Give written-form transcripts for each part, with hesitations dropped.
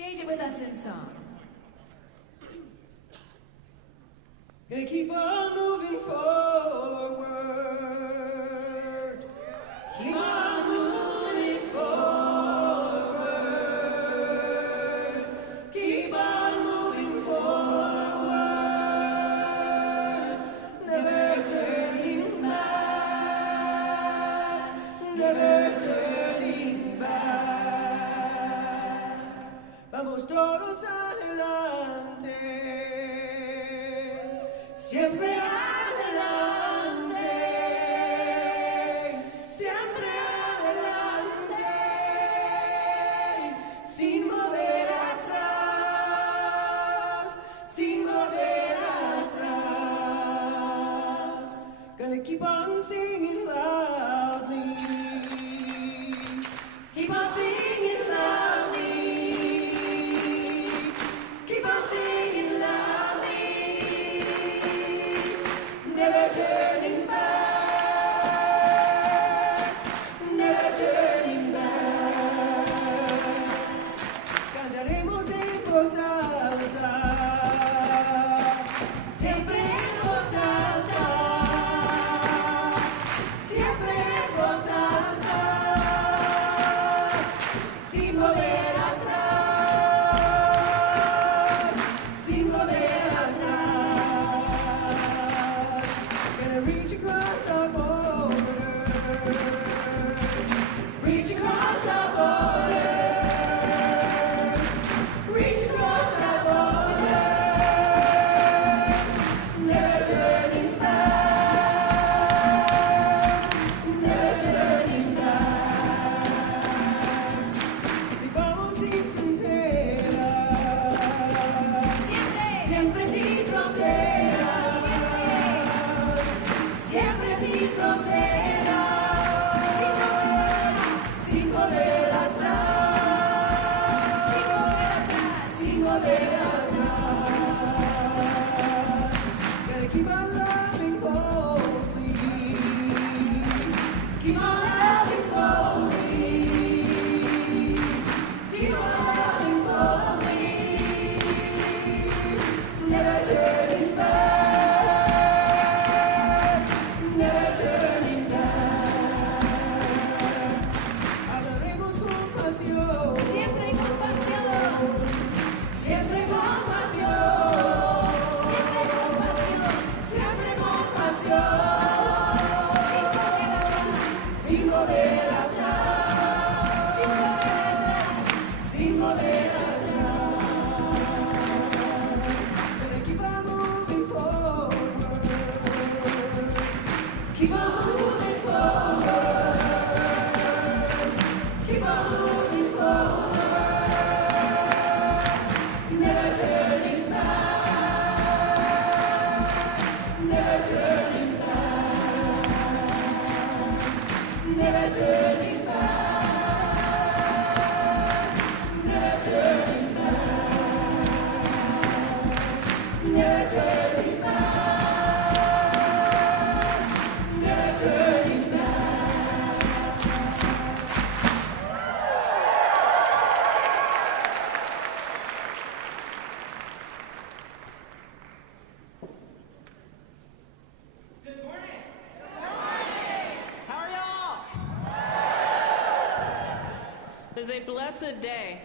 Change it with us in song. Gonna keep on moving forward. Keep on moving forward. Keep on moving forward. Never turning back. Never turning back. Vamos todos adelante. Siempre adelante, siempre adelante, sin volver atrás, sin volver atrás. Gonna keep on singing loudly, keep on singing loudly, keep on singing loudly. Never turning back, never turning back. Cantaremos en voz alta, siempre en voz alta, siempre en voz alta, sin volver atrás, sin volver atrás. Reach across our borders, reach across our borders, reach across our borders, never turning back, never turning back. Vivamos sin fronteras, siempre sin fronteras. Siempre sin fronteras, sin volver atrás, sin volver atrás. Gotta keep on loving boldly, keep on loving boldly, keep on loving boldly, never turning back. Siempre con pasión, siempre con pasión, siempre con pasión, siempre con pasión, sin volver atrás, sin volver atrás, sin volver atrás. Gonna keep on moving forward, keep on moving forward, keep on moving forward, never turning back, never turning back, never turning back, never turning back, never turning back, never turning back. It is a blessed day.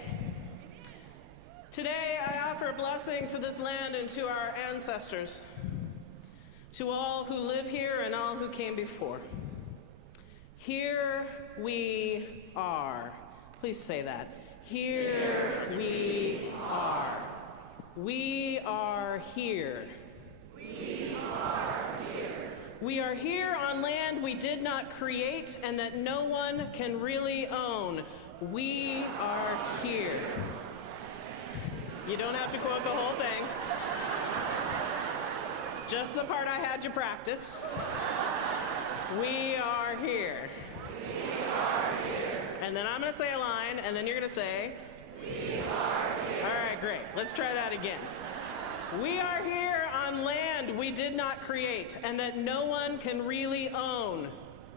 Today I offer blessing to this land and to our ancestors, to all who live here and all who came before. Here we are. Please say that. Here we are. We are here. We are here. We are here on land we did not create and that no one can really own. We are here. You don't have to quote the whole thing. Just the part I had you practice. We are here. We are here. And then I'm going to say a line, and then you're going to say, we are here. All right, great. Let's try that again. We are here on land we did not create, and that no one can really own.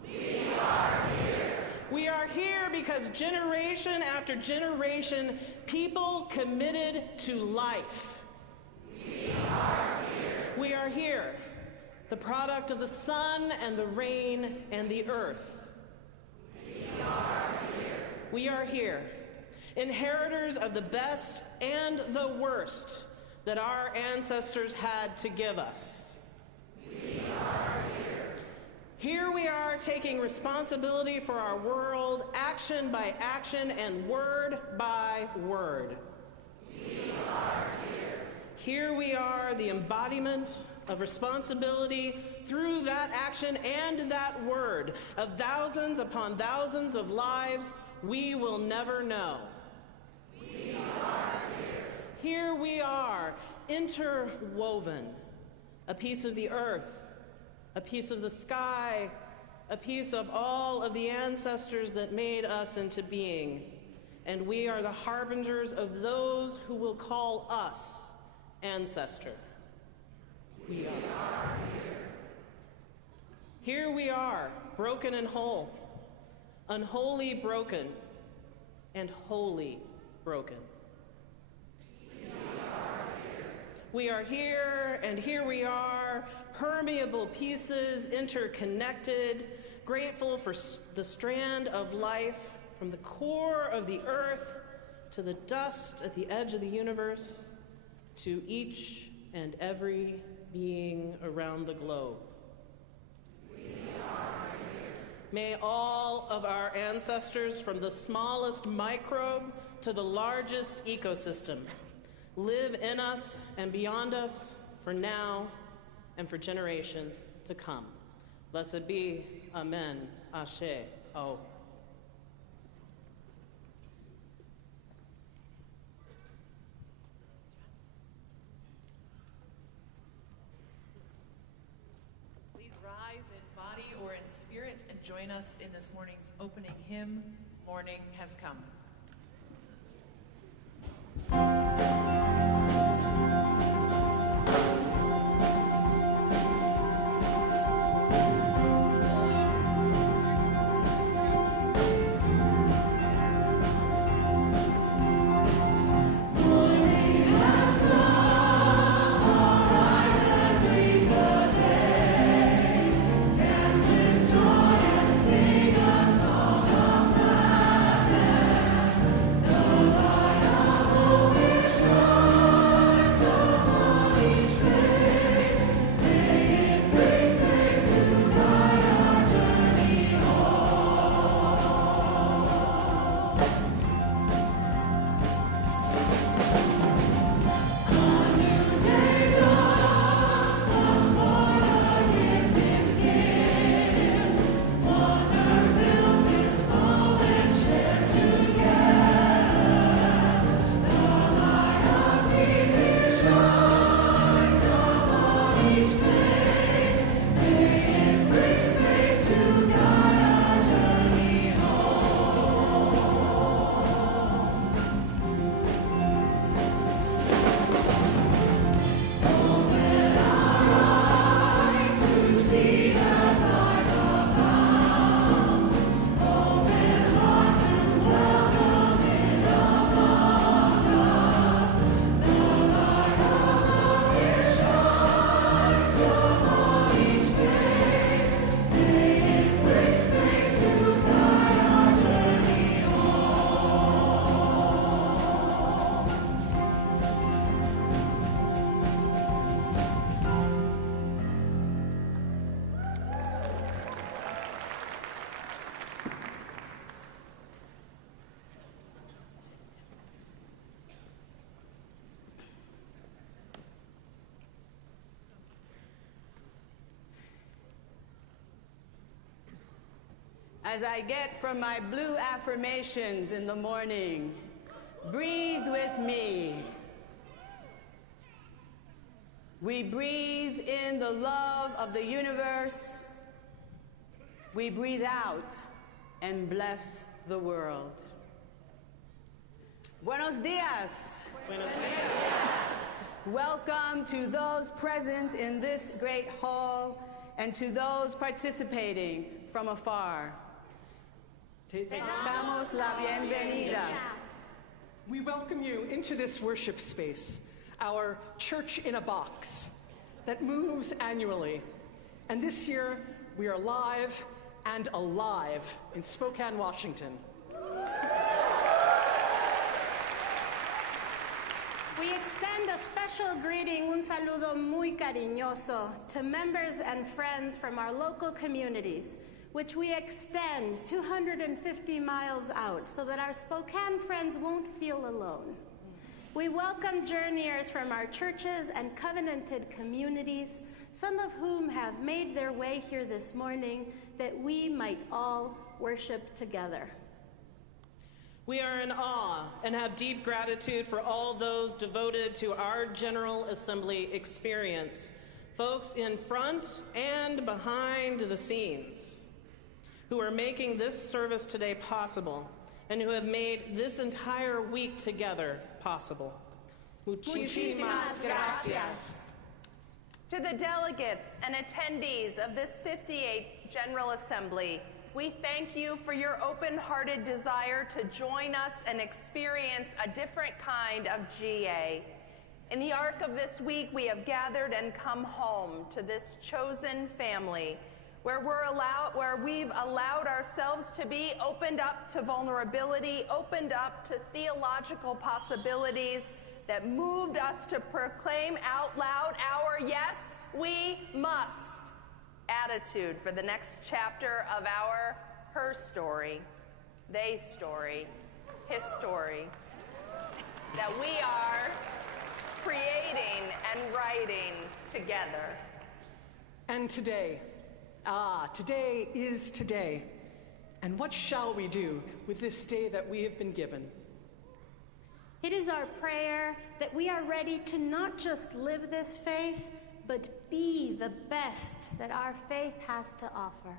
We are here. We are here because generation after generation, people committed to life. We are here. We are here, the product of the sun and the rain and the earth. We are here. We are here, inheritors of the best and the worst that our ancestors had to give us. We are here. Here we are taking responsibility for our world, action by action and word by word. We are here. Here we are, the embodiment of responsibility through that action and that word of thousands upon thousands of lives we will never know. We are here. Here we are, interwoven, a piece of the earth, a piece of the sky, a piece of all of the ancestors that made us into being. And we are the harbingers of those who will call us ancestor. We are here. Here we are, broken and whole, unholy broken, and wholly broken. We are here, and here we are, permeable pieces, interconnected, grateful for the strand of life from the core of the earth to the dust at the edge of the universe, to each and every being around the globe. We are here. May all of our ancestors, from the smallest microbe to the largest ecosystem, live in us and beyond us for now and for generations to come. Blessed be, Amen, Ashe, O. Please rise in body or in spirit and join us in this morning's opening hymn, Morning Has Come. As I get from my blue affirmations in the morning, breathe with me. We breathe in the love of the universe. We breathe out and bless the world. Buenos dias. Buenos dias. Welcome to those present in this great hall and to those participating from afar. Damos la bienvenida. We welcome you into this worship space, our church in a box that moves annually. And this year, we are live and alive in Spokane, Washington. We extend a special greeting, un saludo muy cariñoso, to members and friends from our local communities, which we extend 250 miles out so that our Spokane friends won't feel alone. We welcome journeyers from our churches and covenanted communities, some of whom have made their way here this morning that we might all worship together. We are in awe and have deep gratitude for all those devoted to our General Assembly experience, folks in front and behind the scenes, who are making this service today possible and who have made this entire week together possible. Muchísimas gracias. To the delegates and attendees of this 58th General Assembly, we thank you for your open-hearted desire to join us and experience a different kind of GA. In the arc of this week, we have gathered and come home to this chosen family where we've allowed ourselves to be opened up to vulnerability, opened up to theological possibilities that moved us to proclaim out loud our yes, we must attitude for the next chapter of her story, they story, his story, that we are creating and writing together. And today, today is today. And what shall we do with this day that we have been given? It is our prayer that we are ready to not just live this faith, but be the best that our faith has to offer.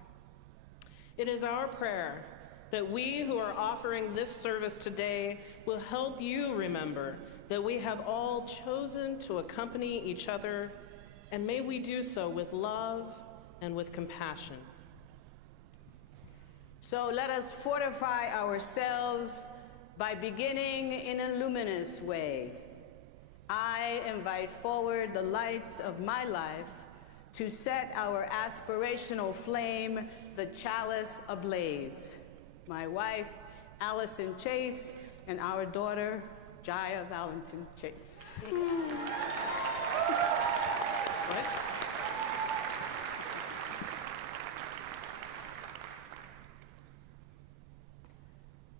It is our prayer that we who are offering this service today will help you remember that we have all chosen to accompany each other, and may we do so with love and with compassion. So let us fortify ourselves by beginning in a luminous way. I invite forward the lights of my life to set our aspirational flame, the chalice, ablaze. My wife, Allison Chase, and our daughter, Jaya Valentin Chase. What?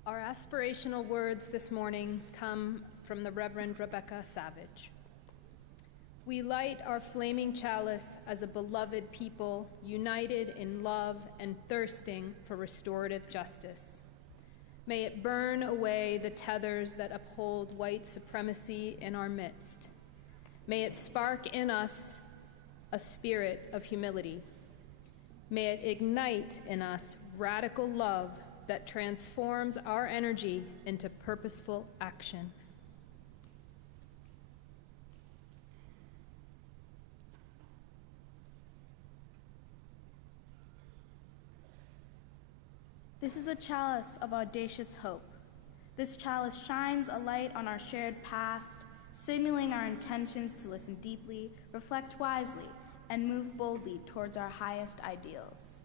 Our aspirational words this morning come from the Reverend Rebecca Savage. We light our flaming chalice as a beloved people, united in love and thirsting for restorative justice. May it burn away the tethers that uphold white supremacy in our midst. May it spark in us a spirit of humility. May it ignite in us radical love that transforms our energy into purposeful action. This is a chalice of audacious hope. This chalice shines a light on our shared past, signaling our intentions to listen deeply, reflect wisely, and move boldly towards our highest ideals.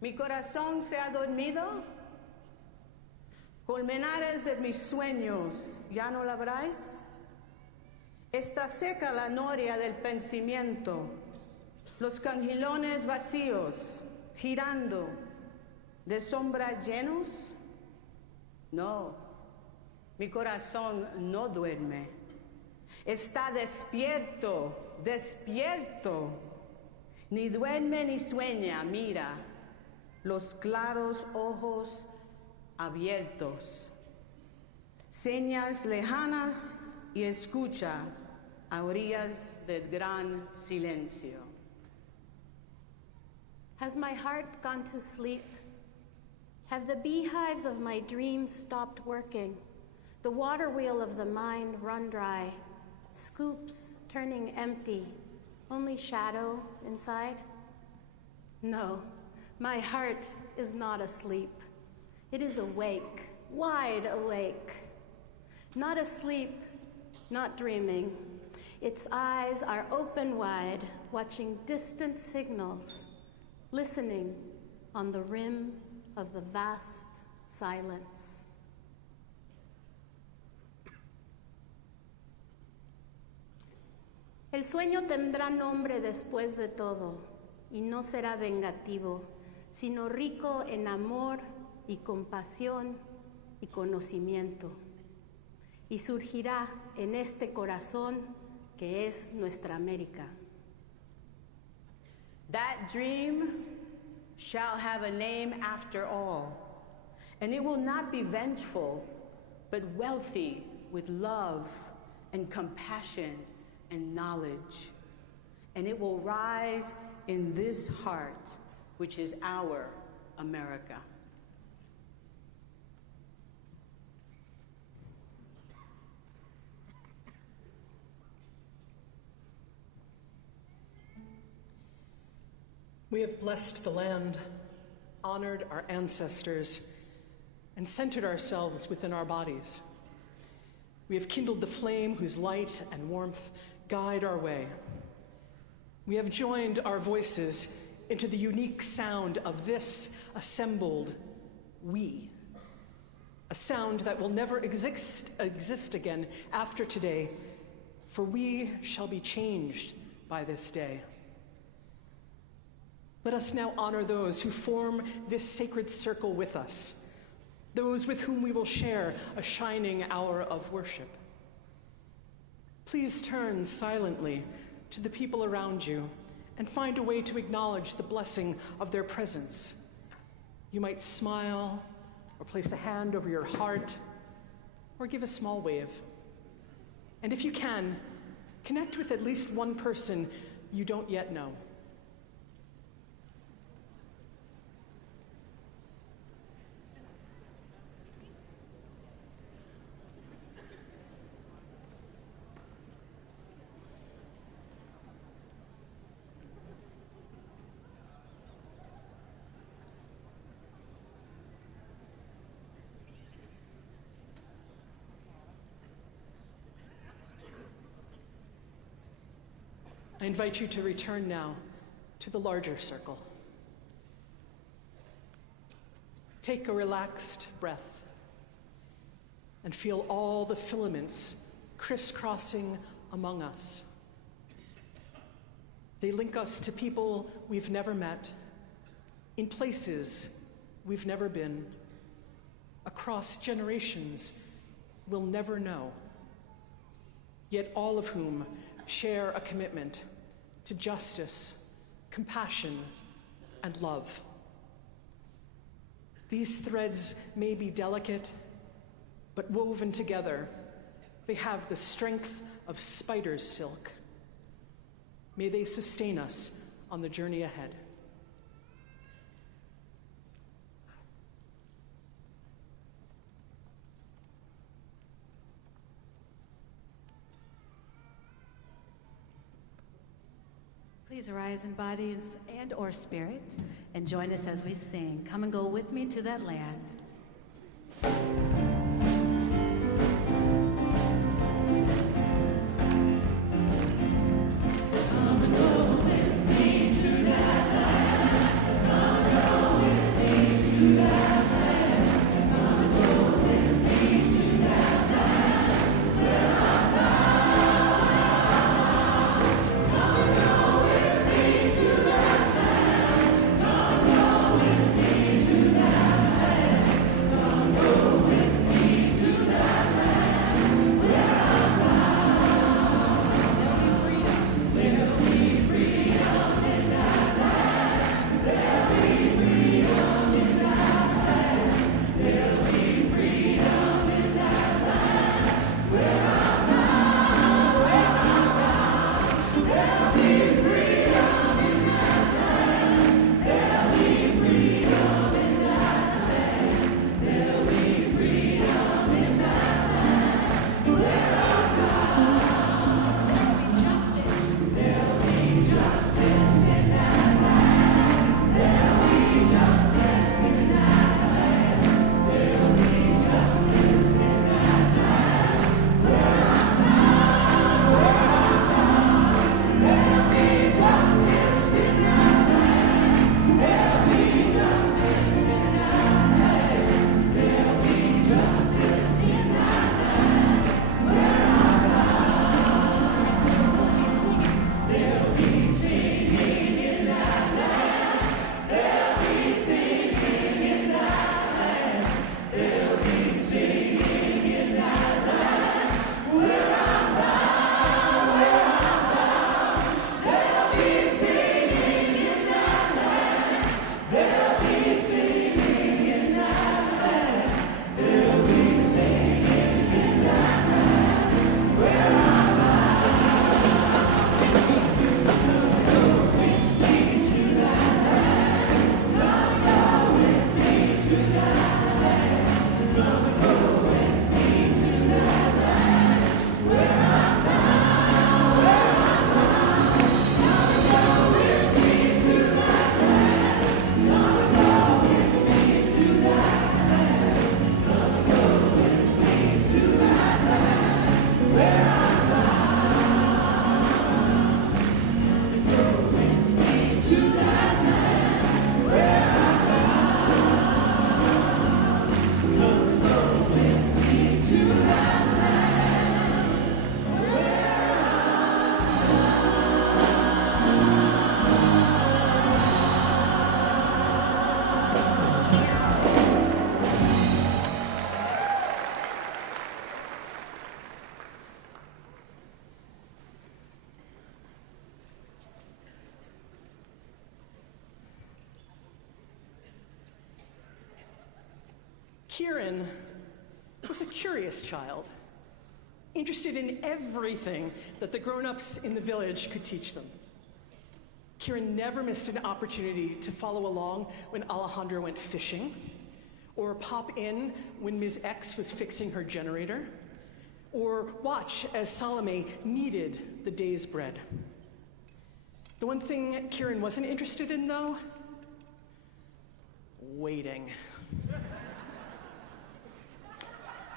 Mi corazón se ha dormido, colmenares de mis sueños, ¿ya no labráis? Está seca la noria del pensamiento, los cangilones vacíos, girando, de sombra llenos. No, mi corazón no duerme, está despierto, despierto, ni duerme ni sueña, mira. Los claros ojos abiertos, señas lejanas y escucha a orillas del gran silencio. Has my heart gone to sleep? Have the beehives of my dreams stopped working? The water wheel of the mind run dry, scoops turning empty, only shadow inside? No, my heart is not asleep. It is awake, wide awake. Not asleep, not dreaming. Its eyes are open wide, watching distant signals, listening on the rim of the vast silence. El sueño tendrá nombre después de todo, y no será vengativo, sino rico en amor y compasión y conocimiento. Y surgirá en este corazón que es nuestra América. That dream shall have a name after all, and it will not be vengeful, but wealthy with love and compassion and knowledge. And it will rise in this heart, which is our America. We have blessed the land, honored our ancestors, and centered ourselves within our bodies. We have kindled the flame whose light and warmth guide our way. We have joined our voices into the unique sound of this assembled we, a sound that will never exist again after today, for we shall be changed by this day. Let us now honor those who form this sacred circle with us, those with whom we will share a shining hour of worship. Please turn silently to the people around you and find a way to acknowledge the blessing of their presence. You might smile, or place a hand over your heart, or give a small wave. And if you can, connect with at least one person you don't yet know. I invite you to return now to the larger circle. Take a relaxed breath and feel all the filaments crisscrossing among us. They link us to people we've never met, in places we've never been, across generations we'll never know, yet all of whom share a commitment to justice, compassion, and love. These threads may be delicate, but woven together, they have the strength of spider's silk. May they sustain us on the journey ahead. Please rise in bodies and or spirit and join us as we sing. Come and go with me to that land. With Kieran was a curious child, interested in everything that the grown-ups in the village could teach them. Kieran never missed an opportunity to follow along when Alejandra went fishing, or pop in when Ms. X was fixing her generator, or watch as Salome kneaded the day's bread. The one thing Kieran wasn't interested in, though, waiting.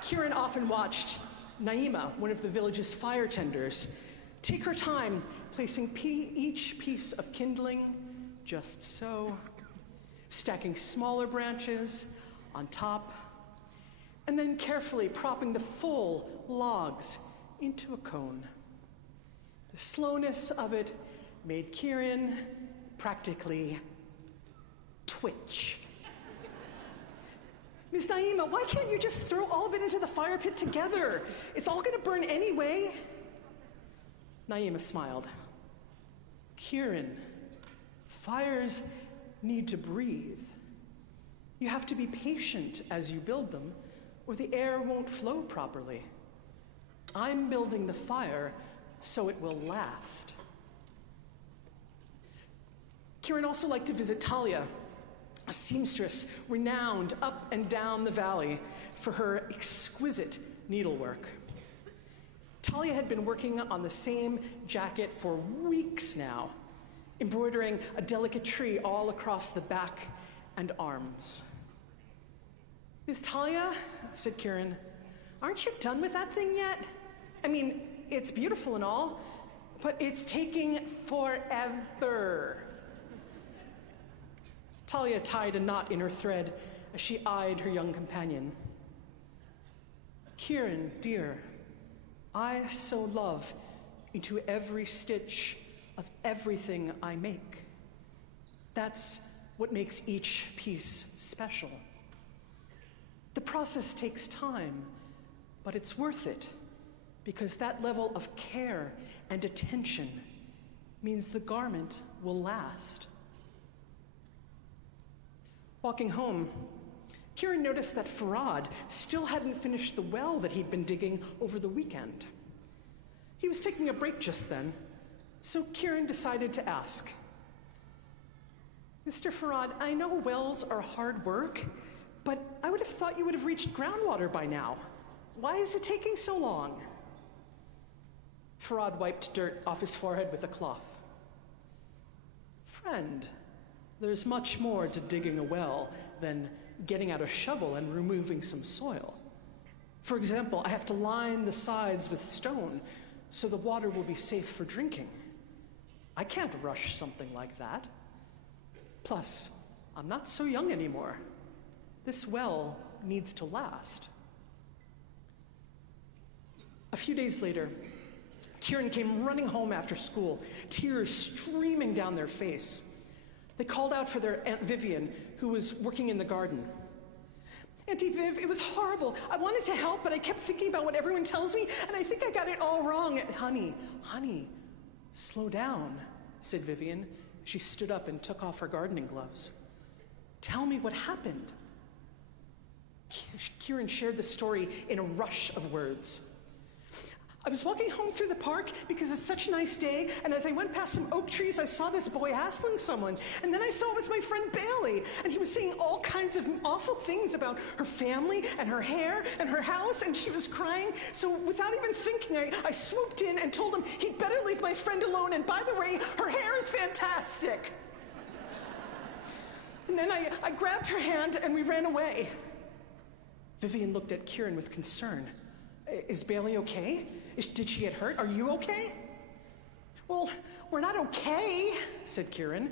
Kieran often watched Naima, one of the village's fire tenders, take her time placing each piece of kindling just so, stacking smaller branches on top, and then carefully propping the full logs into a cone. The slowness of it made Kieran practically twitch. Ms. Naima, why can't you just throw all of it into the fire pit together? It's all gonna burn anyway. Naima smiled. Kieran, fires need to breathe. You have to be patient as you build them, or the air won't flow properly. I'm building the fire so it will last. Kieran also liked to visit Talia, a seamstress renowned up and down the valley for her exquisite needlework. Talia had been working on the same jacket for weeks now, embroidering a delicate tree all across the back and arms. Miss Talia, said Kieran, aren't you done with that thing yet? I mean, it's beautiful and all, but it's taking forever. Talia tied a knot in her thread as she eyed her young companion. Kieran, dear, I sew love into every stitch of everything I make. That's what makes each piece special. The process takes time, but it's worth it because that level of care and attention means the garment will last. Walking home, Kieran noticed that Farad still hadn't finished the well that he'd been digging over the weekend. He was taking a break just then, so Kieran decided to ask. Mr. Farad, I know wells are hard work, but I would have thought you would have reached groundwater by now. Why is it taking so long? Farad wiped dirt off his forehead with a cloth. Friend, there's much more to digging a well than getting out a shovel and removing some soil. For example, I have to line the sides with stone so the water will be safe for drinking. I can't rush something like that. Plus, I'm not so young anymore. This well needs to last. A few days later, Kieran came running home after school, tears streaming down their face. They called out for their Aunt Vivian, who was working in the garden. Auntie Viv, it was horrible. I wanted to help, but I kept thinking about what everyone tells me, and I think I got it all wrong. Honey, slow down, said Vivian. She stood up and took off her gardening gloves. Tell me what happened. Kieran shared the story in a rush of words. I was walking home through the park because it's such a nice day, and as I went past some oak trees, I saw this boy hassling someone, and then I saw it was my friend Bailey, and he was saying all kinds of awful things about her family and her hair and her house, and she was crying. So without even thinking, I swooped in and told him he'd better leave my friend alone, and by the way, her hair is fantastic. And then I grabbed her hand and we ran away. Vivian looked at Kieran with concern. Is Bailey okay? Did she get hurt? Are you okay? Well, we're not okay, said Kieran,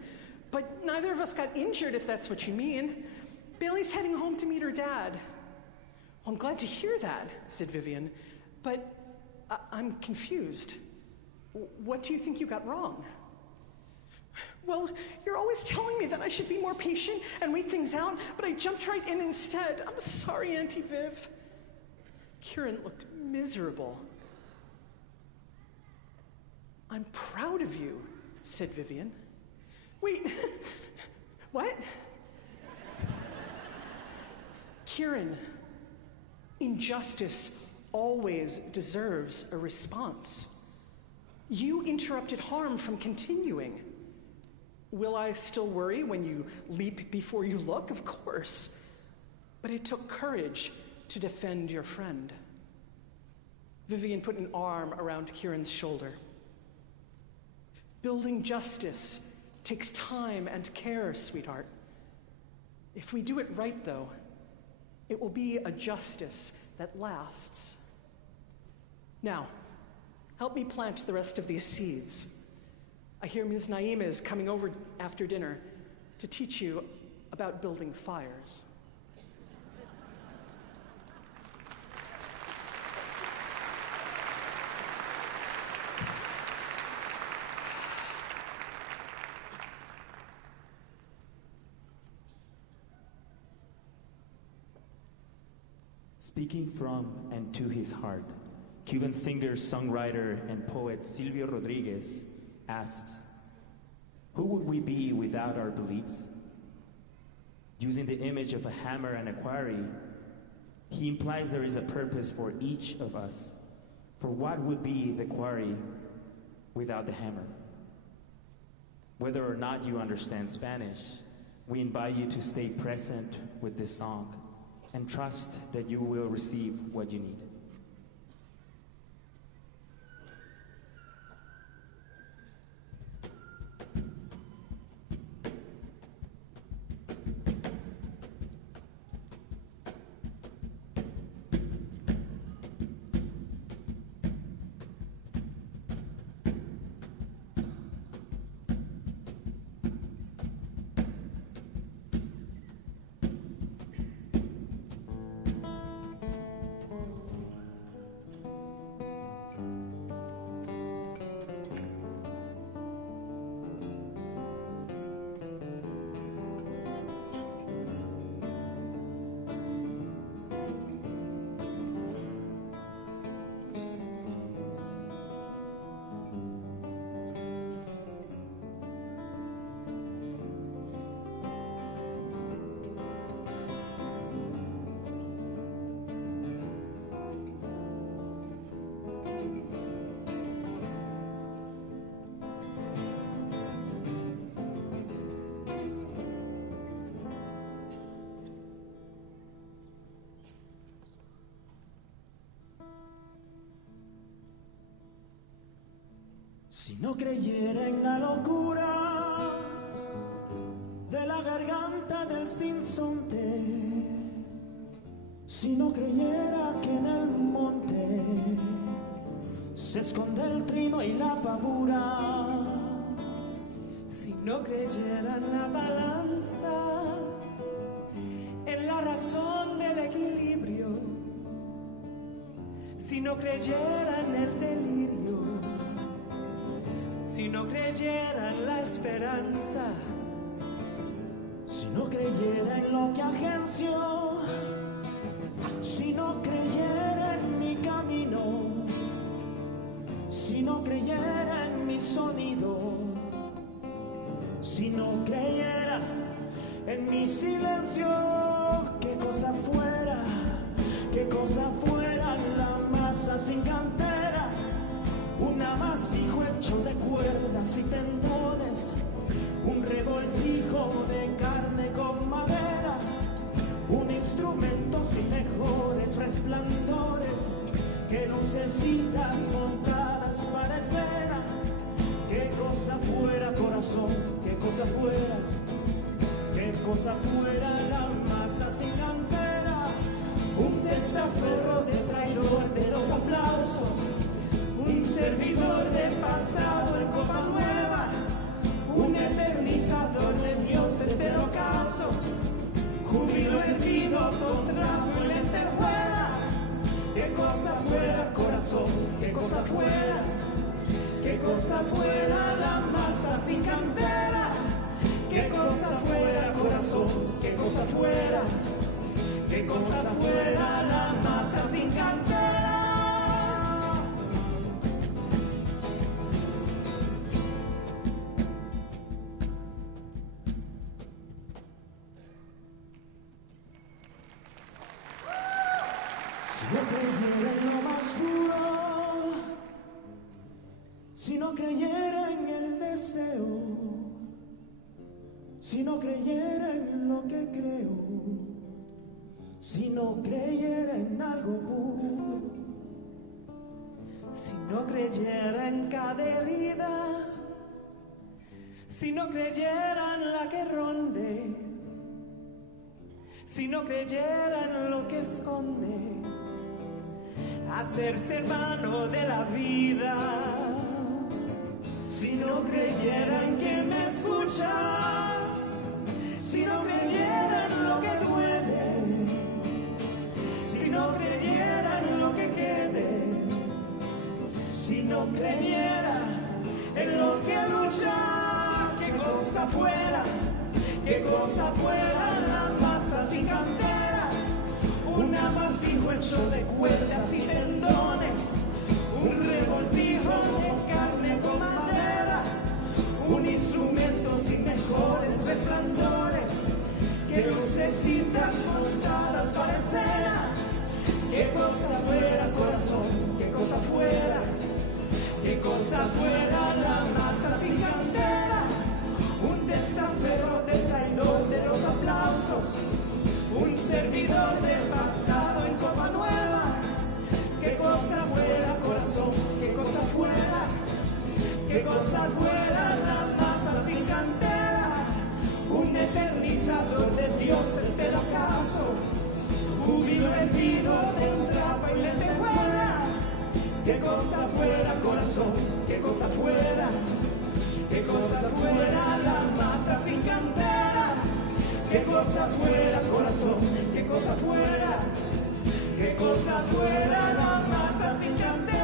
but neither of us got injured, if that's what you mean. Bailey's heading home to meet her dad. Well, I'm glad to hear that, said Vivian, but I'm confused. What do you think you got wrong? Well, you're always telling me that I should be more patient and wait things out, but I jumped right in instead. I'm sorry, Auntie Viv. Kieran looked miserable. I'm proud of you, said Vivian. Wait, what? Kieran, injustice always deserves a response. You interrupted harm from continuing. Will I still worry when you leap before you look? Of course. But it took courage to defend your friend. Vivian put an arm around Kieran's shoulder. Building justice takes time and care, sweetheart. If we do it right, though, it will be a justice that lasts. Now, help me plant the rest of these seeds. I hear Ms. Naima is coming over after dinner to teach you about building fires. Speaking from and to his heart, Cuban singer, songwriter, and poet Silvio Rodriguez asks, who would we be without our beliefs? Using the image of a hammer and a quarry, he implies there is a purpose for each of us. For what would be the quarry without the hammer? Whether or not you understand Spanish, we invite you to stay present with this song and trust that you will receive what you need. Si no creyera en la locura de la garganta del sinsonte, si no creyera que en el monte se esconde el trino y la pavura, si no creyera en la balanza, en la razón del equilibrio, si no creyera en el delirio, si no creyera en la esperanza, si no creyera en lo que agencio, si no creyera en mi camino, si no creyera en mi sonido, si no creyera en mi silencio, qué cosa fuera la masa sin cantera, un amasijo hecho de cuerdas y tendones, un revoltijo de carne con madera, un instrumento sin mejores resplandores que lucecitas montadas pareciera. Qué cosa fuera, corazón, qué cosa fuera la masa sin cantera, un testaferro de traidor de los aplausos, un servidor de pasado en copa nueva, un eternizador de dioses del ocaso, júbilo hervido contra la lentejuela. Qué cosa fuera, corazón, qué cosa fuera la masa sin cantera, qué cosa fuera, corazón, qué cosa fuera la masa sin cantera. Si no creyera en lo más puro, si no creyera en el deseo, si no creyera en lo que creo, si no creyera en algo puro, si no creyera en cada herida, si no creyera en la que ronde, si no creyera en lo que esconde, hacerse hermano de la vida, si no creyera en quien me escucha, si no creyera en lo que duele, si no creyera en lo que quede, si no creyera en lo que lucha, qué cosa fuera la masa sin cantera, un amasijo hecho de cuerdas y tendones, un revoltijo de carne con madera, un instrumento sin mejores resplandores que lucecitas montadas para escena. Qué cosa fuera, corazón, qué cosa fuera la masa sin cantera, un testaferro de traidor de los aplausos, un servidor del pasado en copa nueva. Qué cosa fuera, corazón, qué cosa fuera la masa sin cantera, un eternizador de dioses del ocaso, júbilo hervido de un trapo y lentejuela. Qué cosa fuera, corazón, qué cosa fuera la masa sin cantera, qué cosa fuera, corazón, qué cosa fuera la masa sin cantera.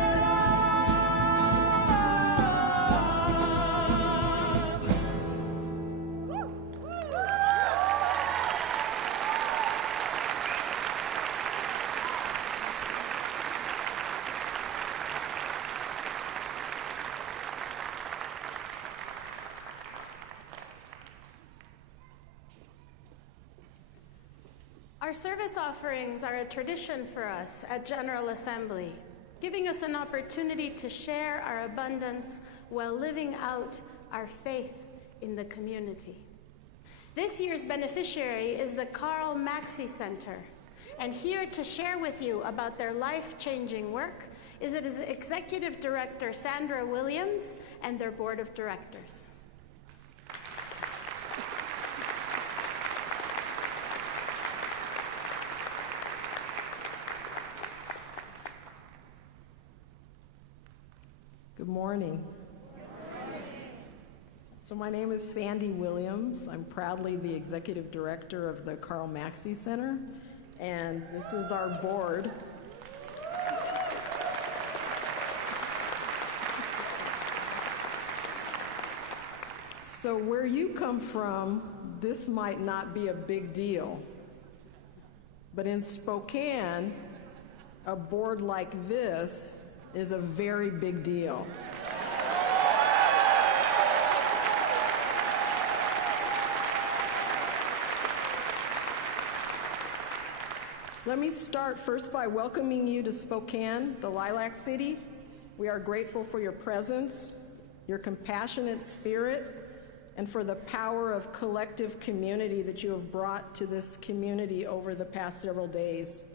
Our service offerings are a tradition for us at General Assembly, giving us an opportunity to share our abundance while living out our faith in the community. This year's beneficiary is the Maxi Center, and here to share with you about their life-changing work is its Executive Director Sandra Williams and their Board of Directors. Good morning. So my name is Sandy Williams. I'm proudly the Executive Director of the Maxi Center, and this is our board. So where you come from, this might not be a big deal, but in Spokane, a board like this is a very big deal. Let me start first by welcoming you to Spokane, the Lilac City. We are grateful for your presence, your compassionate spirit, and for the power of collective community that you have brought to this community over the past several days.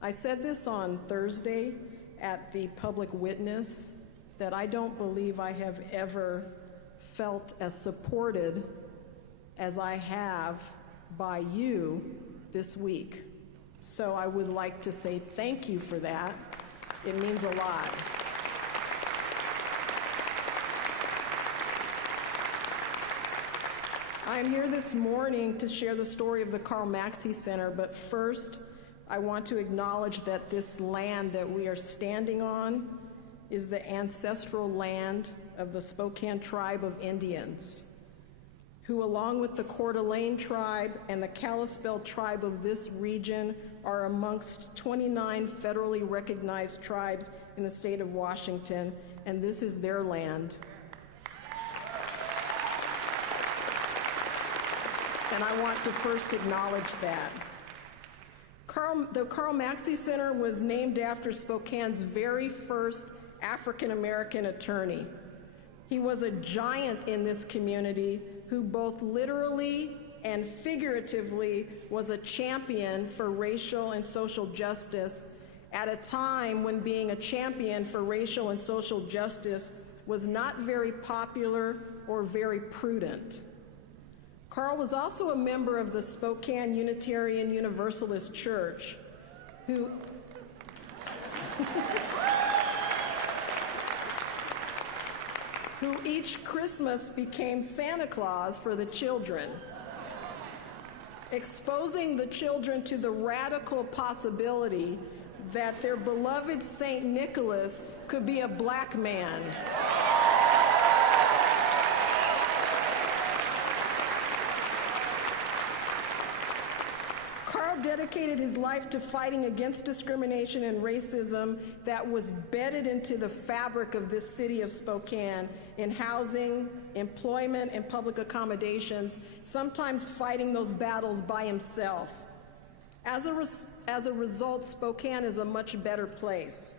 I said this on Thursday at the public witness that I don't believe I have ever felt as supported as I have by you this week. So I would like to say thank you for that. It means a lot. I am here this morning to share the story of the Maxi Center, but first, I want to acknowledge that this land that we are standing on is the ancestral land of the Spokane tribe of Indians, who along with the Coeur d'Alene tribe and the Kalispel tribe of this region are amongst 29 federally recognized tribes in the state of Washington, and this is their land. And I want to first acknowledge that. The Carl Maxi Center was named after Spokane's very first African-American attorney. He was a giant in this community who both literally and figuratively was a champion for racial and social justice at a time when being a champion for racial and social justice was not very popular or very prudent. Carl was also a member of the Spokane Unitarian Universalist Church, who each Christmas became Santa Claus for the children, exposing the children to the radical possibility that their beloved St. Nicholas could be a black man. Carl dedicated his life to fighting against discrimination and racism that was bedded into the fabric of this city of Spokane in housing, employment, and public accommodations, sometimes fighting those battles by himself. As a result, Spokane is a much better place.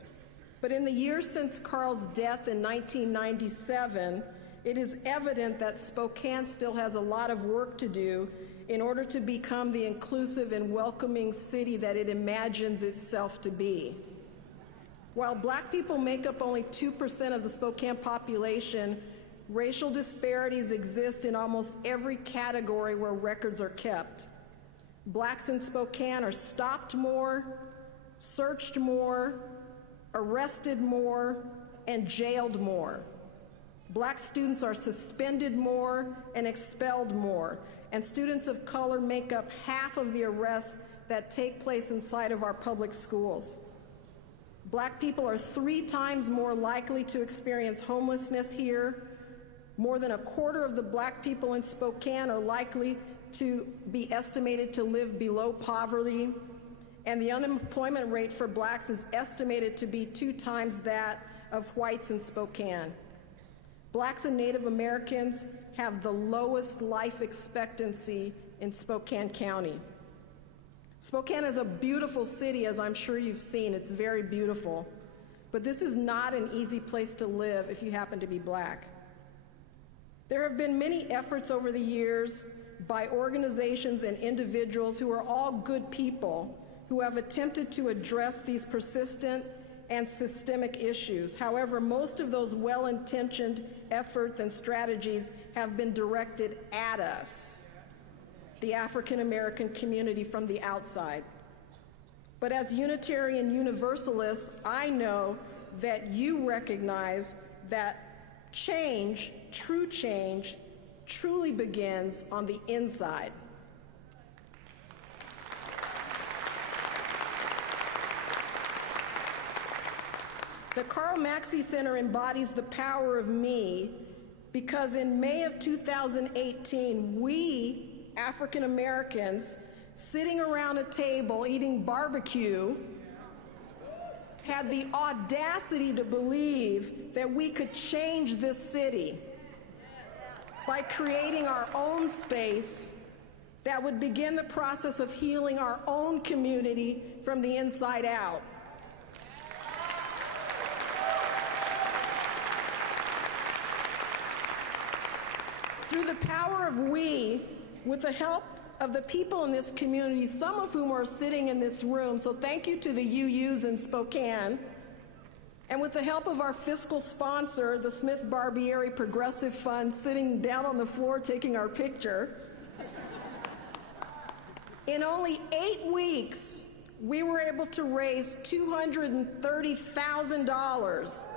But in the years since Carl's death in 1997, it is evident that Spokane still has a lot of work to do in order to become the inclusive and welcoming city that it imagines itself to be. While black people make up only 2% of the Spokane population, racial disparities exist in almost every category where records are kept. Blacks in Spokane are stopped more, searched more, arrested more, and jailed more. Black students are suspended more and expelled more, and students of color make up half of the arrests that take place inside of our public schools. Black people are 3 times more likely to experience homelessness here. More than a quarter of the black people in Spokane are likely to be estimated to live below poverty, and the unemployment rate for blacks is estimated to be 2 times that of whites in Spokane. Blacks and Native Americans have the lowest life expectancy in Spokane County. Spokane is a beautiful city, as I'm sure you've seen. It's very beautiful. But this is not an easy place to live if you happen to be black. There have been many efforts over the years by organizations and individuals who are all good people who have attempted to address these persistent and systemic issues. However, most of those well-intentioned efforts and strategies have been directed at us, the African American community, from the outside. But as Unitarian Universalists, I know that you recognize that change, truly begins on the inside. The Carl Maxi Center embodies the power of me because in May of 2018, we, African Americans, sitting around a table eating barbecue, had the audacity to believe that we could change this city by creating our own space that would begin the process of healing our own community from the inside out. Through the power of we, with the help of the people in this community, some of whom are sitting in this room, so thank you to the UUs in Spokane, and with the help of our fiscal sponsor, the Smith Barbieri Progressive Fund, sitting down on the floor taking our picture, in only 8 weeks, we were able to raise $230,000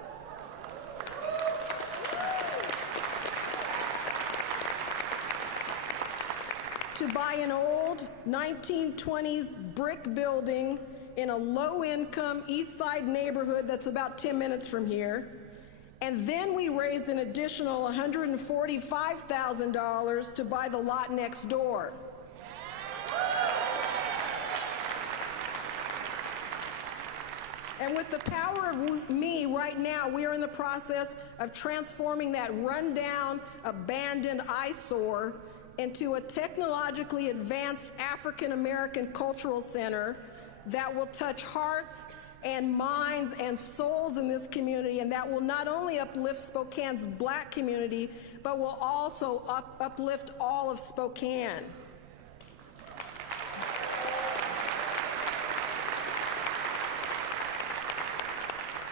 to buy an old 1920s brick building in a low-income East Side neighborhood that's about 10 minutes from here. And then we raised an additional $145,000 to buy the lot next door. And with the power of me right now, we are in the process of transforming that rundown, abandoned eyesore into a technologically advanced African American cultural center that will touch hearts and minds and souls in this community, and that will not only uplift Spokane's Black community, but will also uplift all of Spokane.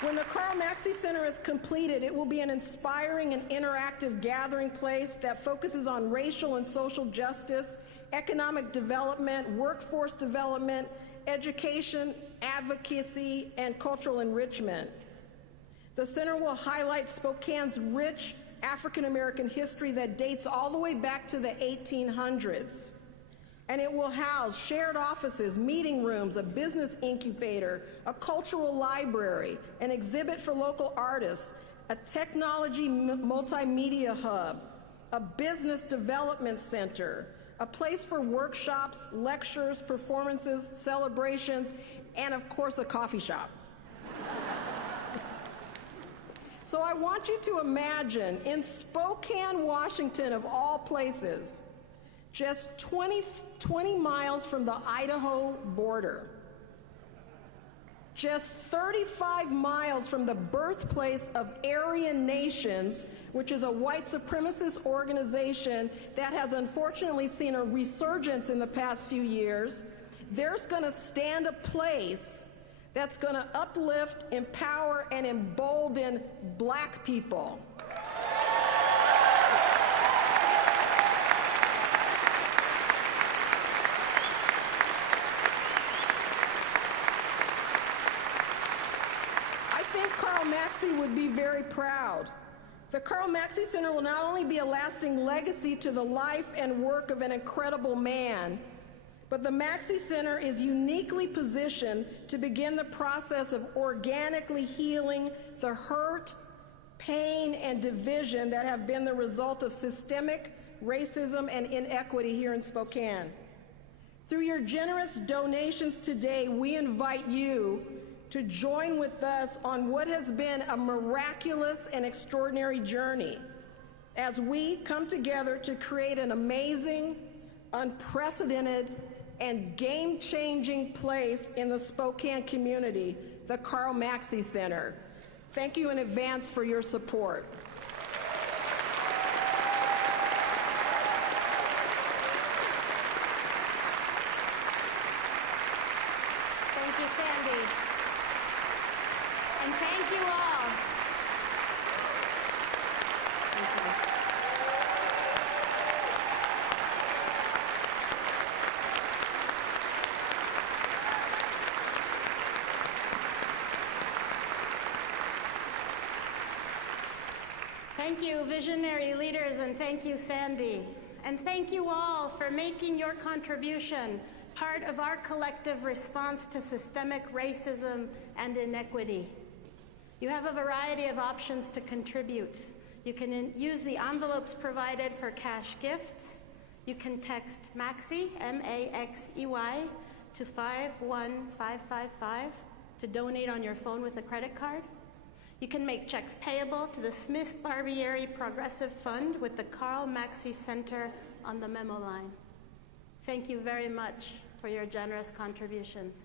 When the Carl Maxi Center is completed, it will be an inspiring and interactive gathering place that focuses on racial and social justice, economic development, workforce development, education, advocacy, and cultural enrichment. The center will highlight Spokane's rich African American history that dates all the way back to the 1800s. And it will house shared offices, meeting rooms, a business incubator, a cultural library, an exhibit for local artists, a technology multimedia hub, a business development center, a place for workshops, lectures, performances, celebrations, and of course a coffee shop. So I want you to imagine in Spokane, Washington, of all places, just 20 miles from the Idaho border, just 35 miles from the birthplace of Aryan Nations, which is a white supremacist organization that has unfortunately seen a resurgence in the past few years, there's going to stand a place that's going to uplift, empower, and embolden Black people. Carl Maxi would be very proud. The Carl Maxi Center will not only be a lasting legacy to the life and work of an incredible man, but the Maxi Center is uniquely positioned to begin the process of organically healing the hurt, pain, and division that have been the result of systemic racism and inequity here in Spokane. Through your generous donations today, we invite you to join with us on what has been a miraculous and extraordinary journey as we come together to create an amazing, unprecedented, and game-changing place in the Spokane community, the Carl Maxi Center. Thank you in advance for your support. Thank you, Sandy. And thank you all. Thank you. Thank you, visionary leaders, and thank you, Sandy. And thank you all for making your contribution part of our collective response to systemic racism and inequity. You have a variety of options to contribute. You can use the envelopes provided for cash gifts. You can text Maxi, M-A-X-E-Y, to 51555 to donate on your phone with a credit card. You can make checks payable to the Smith Barbieri Progressive Fund with the Carl Maxi Center on the memo line. Thank you very much for your generous contributions.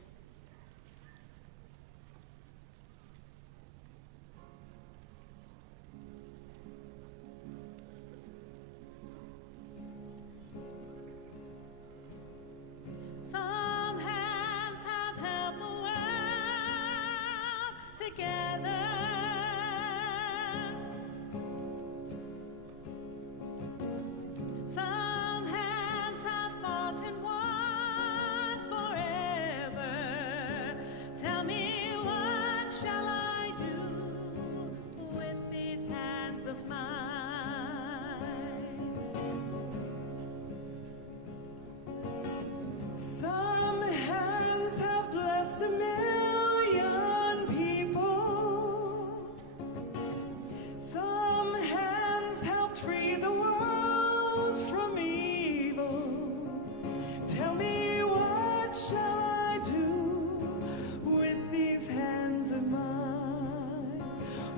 Some hands have held the world together. Some hands have fought in wars forever. Tell me, what shall I do with these hands of mine? Some hands have blessed a million people. Some hands helped free the world from evil. Tell me, what shall I do with these hands of mine?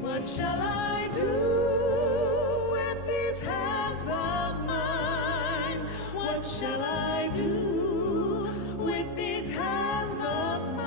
What shall I do with these hands of mine? What shall I do with these hands of mine?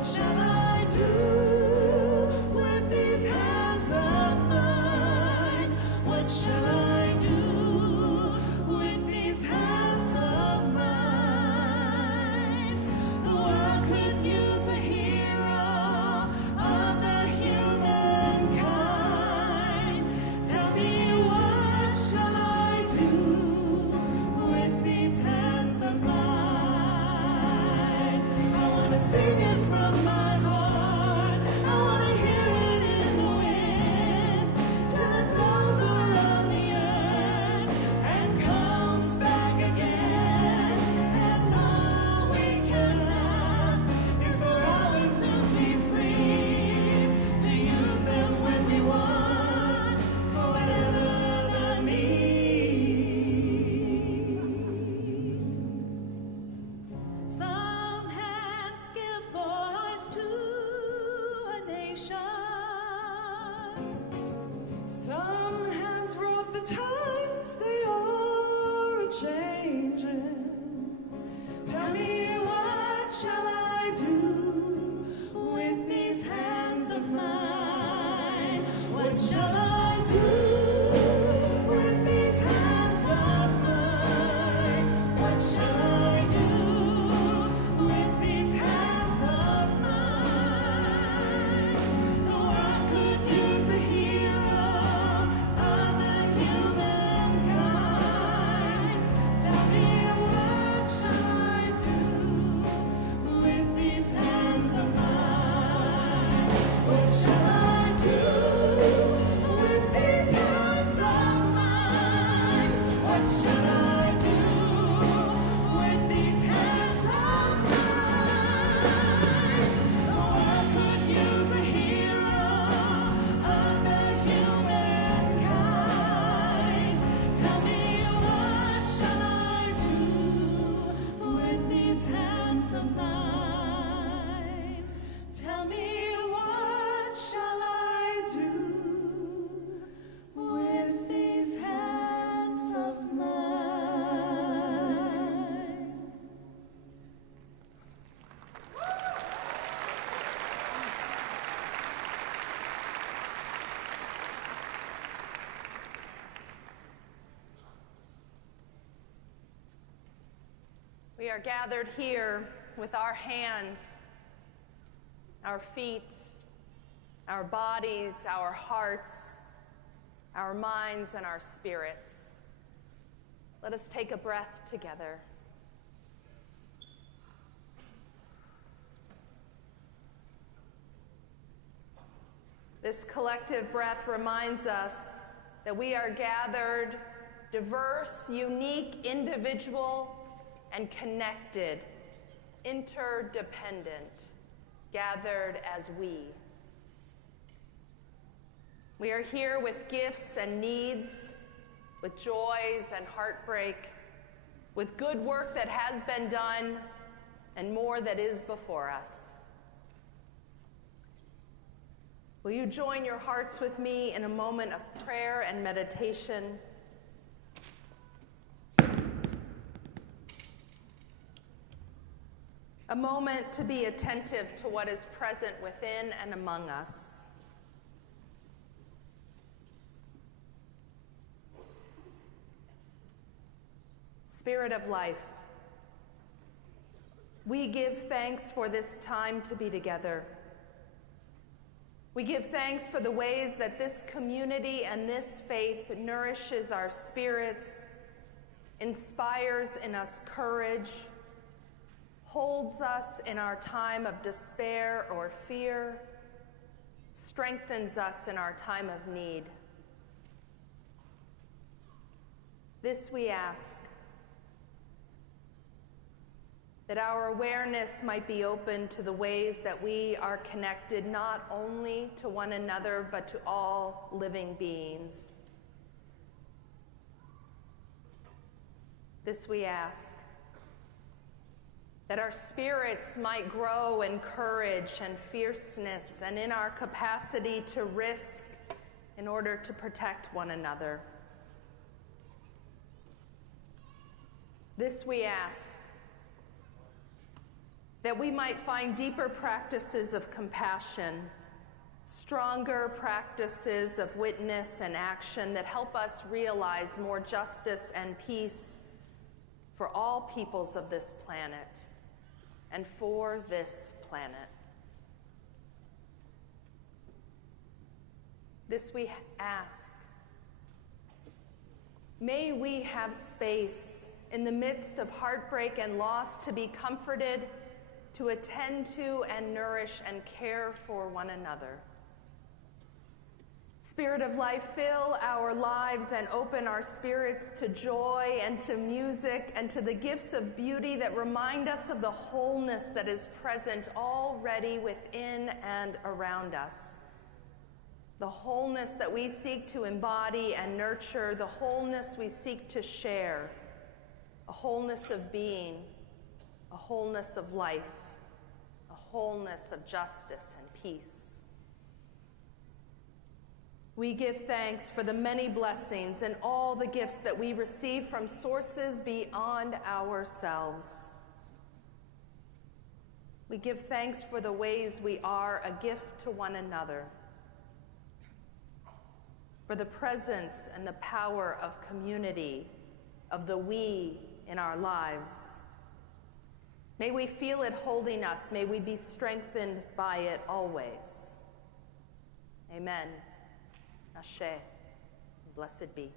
What shall I do with these hands of mine? What shall I do with these hands of mine? The world could use a hero of the humankind. Tell me, what shall I do with these hands of mine? I want to sing it from my heart. I want to hear it in the wind till it blows around the earth and comes back again. And all we can ask is for ours to be free, to use them when we want, for whatever the need. Some hands give voice to a nation. Some hands wrote the times they are changing. Tell me, what shall I do with these hands of mine? What shall I do with these hands of mine? What shall I do with these hands of mine? The world could use a hero of the humankind. Tell me, what shall I do with these hands of mine? What shall I do with these hands of mine? What shall I do with these hands of mine? The world could use a hero of the humankind. Tell me, what shall I do with these hands of mine? Tell me, what shall I do with these hands of mine? We are gathered here with our hands, our feet, our bodies, our hearts, our minds, and our spirits. Let us take a breath together. This collective breath reminds us that we are gathered, diverse, unique, individual, and connected, interdependent, gathered as we. We are here with gifts and needs, with joys and heartbreak, with good work that has been done, and more that is before us. Will you join your hearts with me in a moment of prayer and meditation? A moment to be attentive to what is present within and among us. Spirit of life, we give thanks for this time to be together. We give thanks for the ways that this community and this faith nourishes our spirits, inspires in us courage, holds us in our time of despair or fear, strengthens us in our time of need. This we ask, that our awareness might be open to the ways that we are connected not only to one another, but to all living beings. This we ask, that our spirits might grow in courage and fierceness and in our capacity to risk in order to protect one another. This we ask, that we might find deeper practices of compassion, stronger practices of witness and action that help us realize more justice and peace for all peoples of this planet and for this planet. This we ask. May we have space in the midst of heartbreak and loss to be comforted, to attend to and nourish and care for one another. Spirit of life, fill our lives and open our spirits to joy and to music and to the gifts of beauty that remind us of the wholeness that is present already within and around us. The wholeness that we seek to embody and nurture, the wholeness we seek to share, a wholeness of being, a wholeness of life, a wholeness of justice and peace. We give thanks for the many blessings and all the gifts that we receive from sources beyond ourselves. We give thanks for the ways we are a gift to one another, for the presence and the power of community, of the we in our lives. May we feel it holding us. May we be strengthened by it always. Amen. Ashe. Blessed be.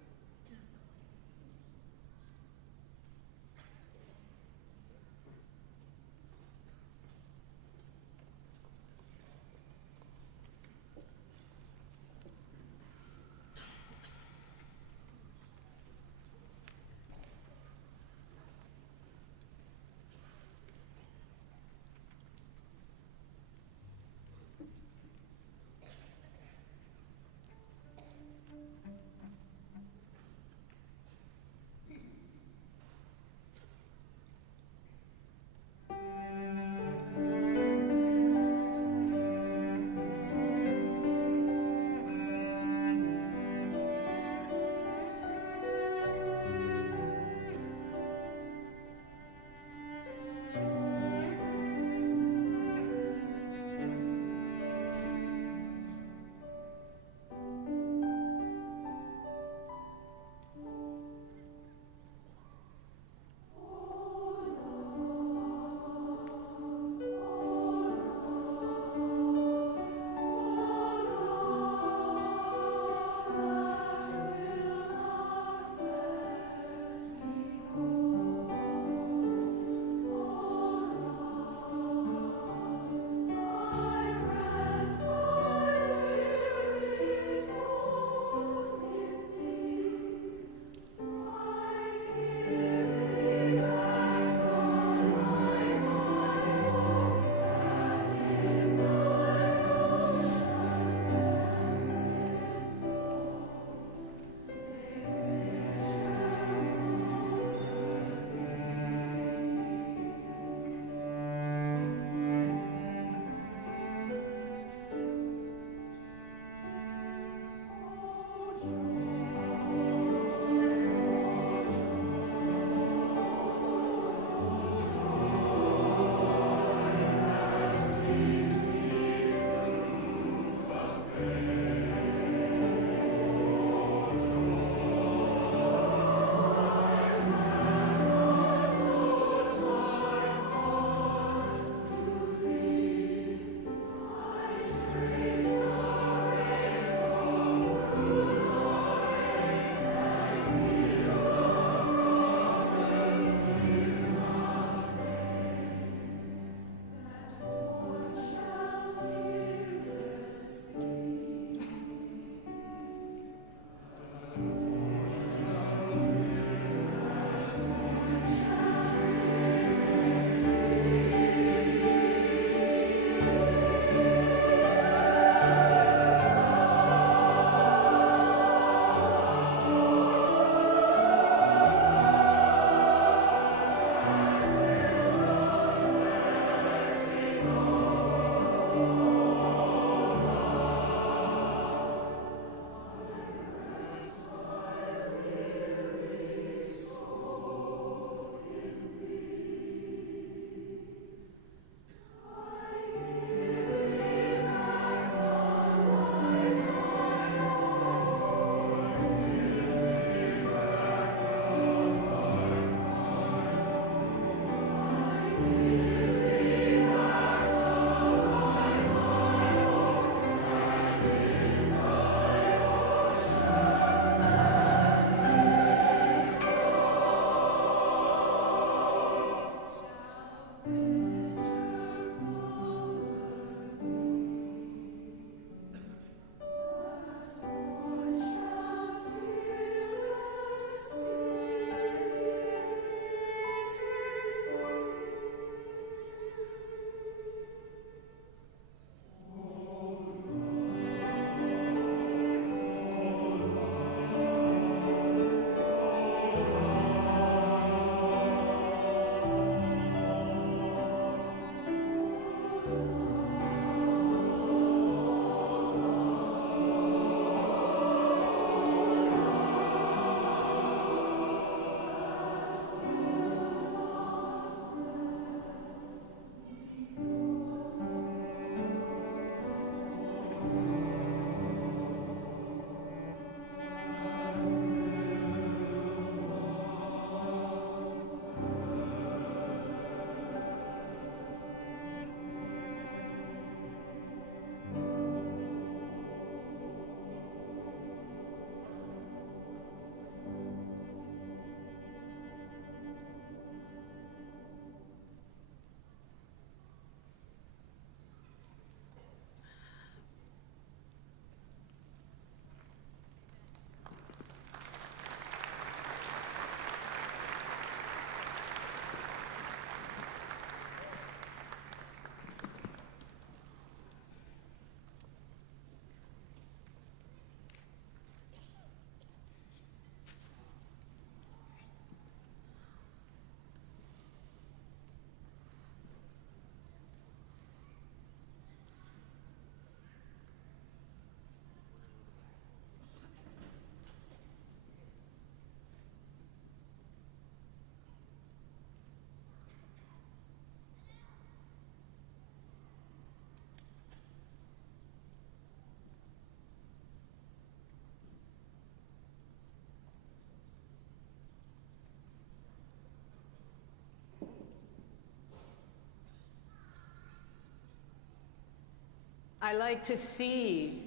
I like to see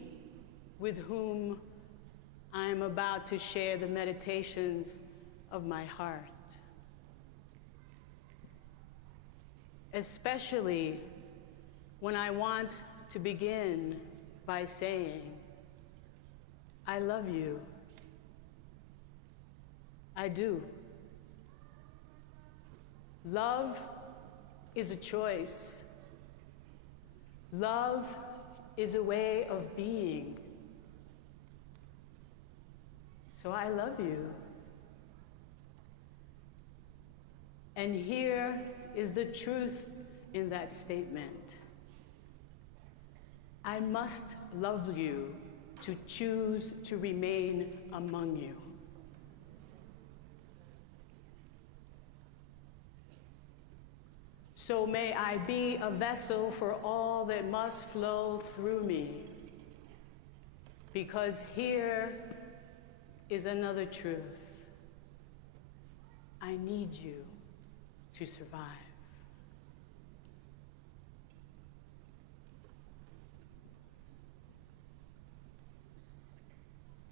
with whom I am about to share the meditations of my heart. Especially when I want to begin by saying, I love you. I do. Love is a choice. Love is a way of being. So I love you. And here is the truth in that statement. I must love you to choose to remain among you. So may I be a vessel for all that must flow through me, because here is another truth. I need you to survive.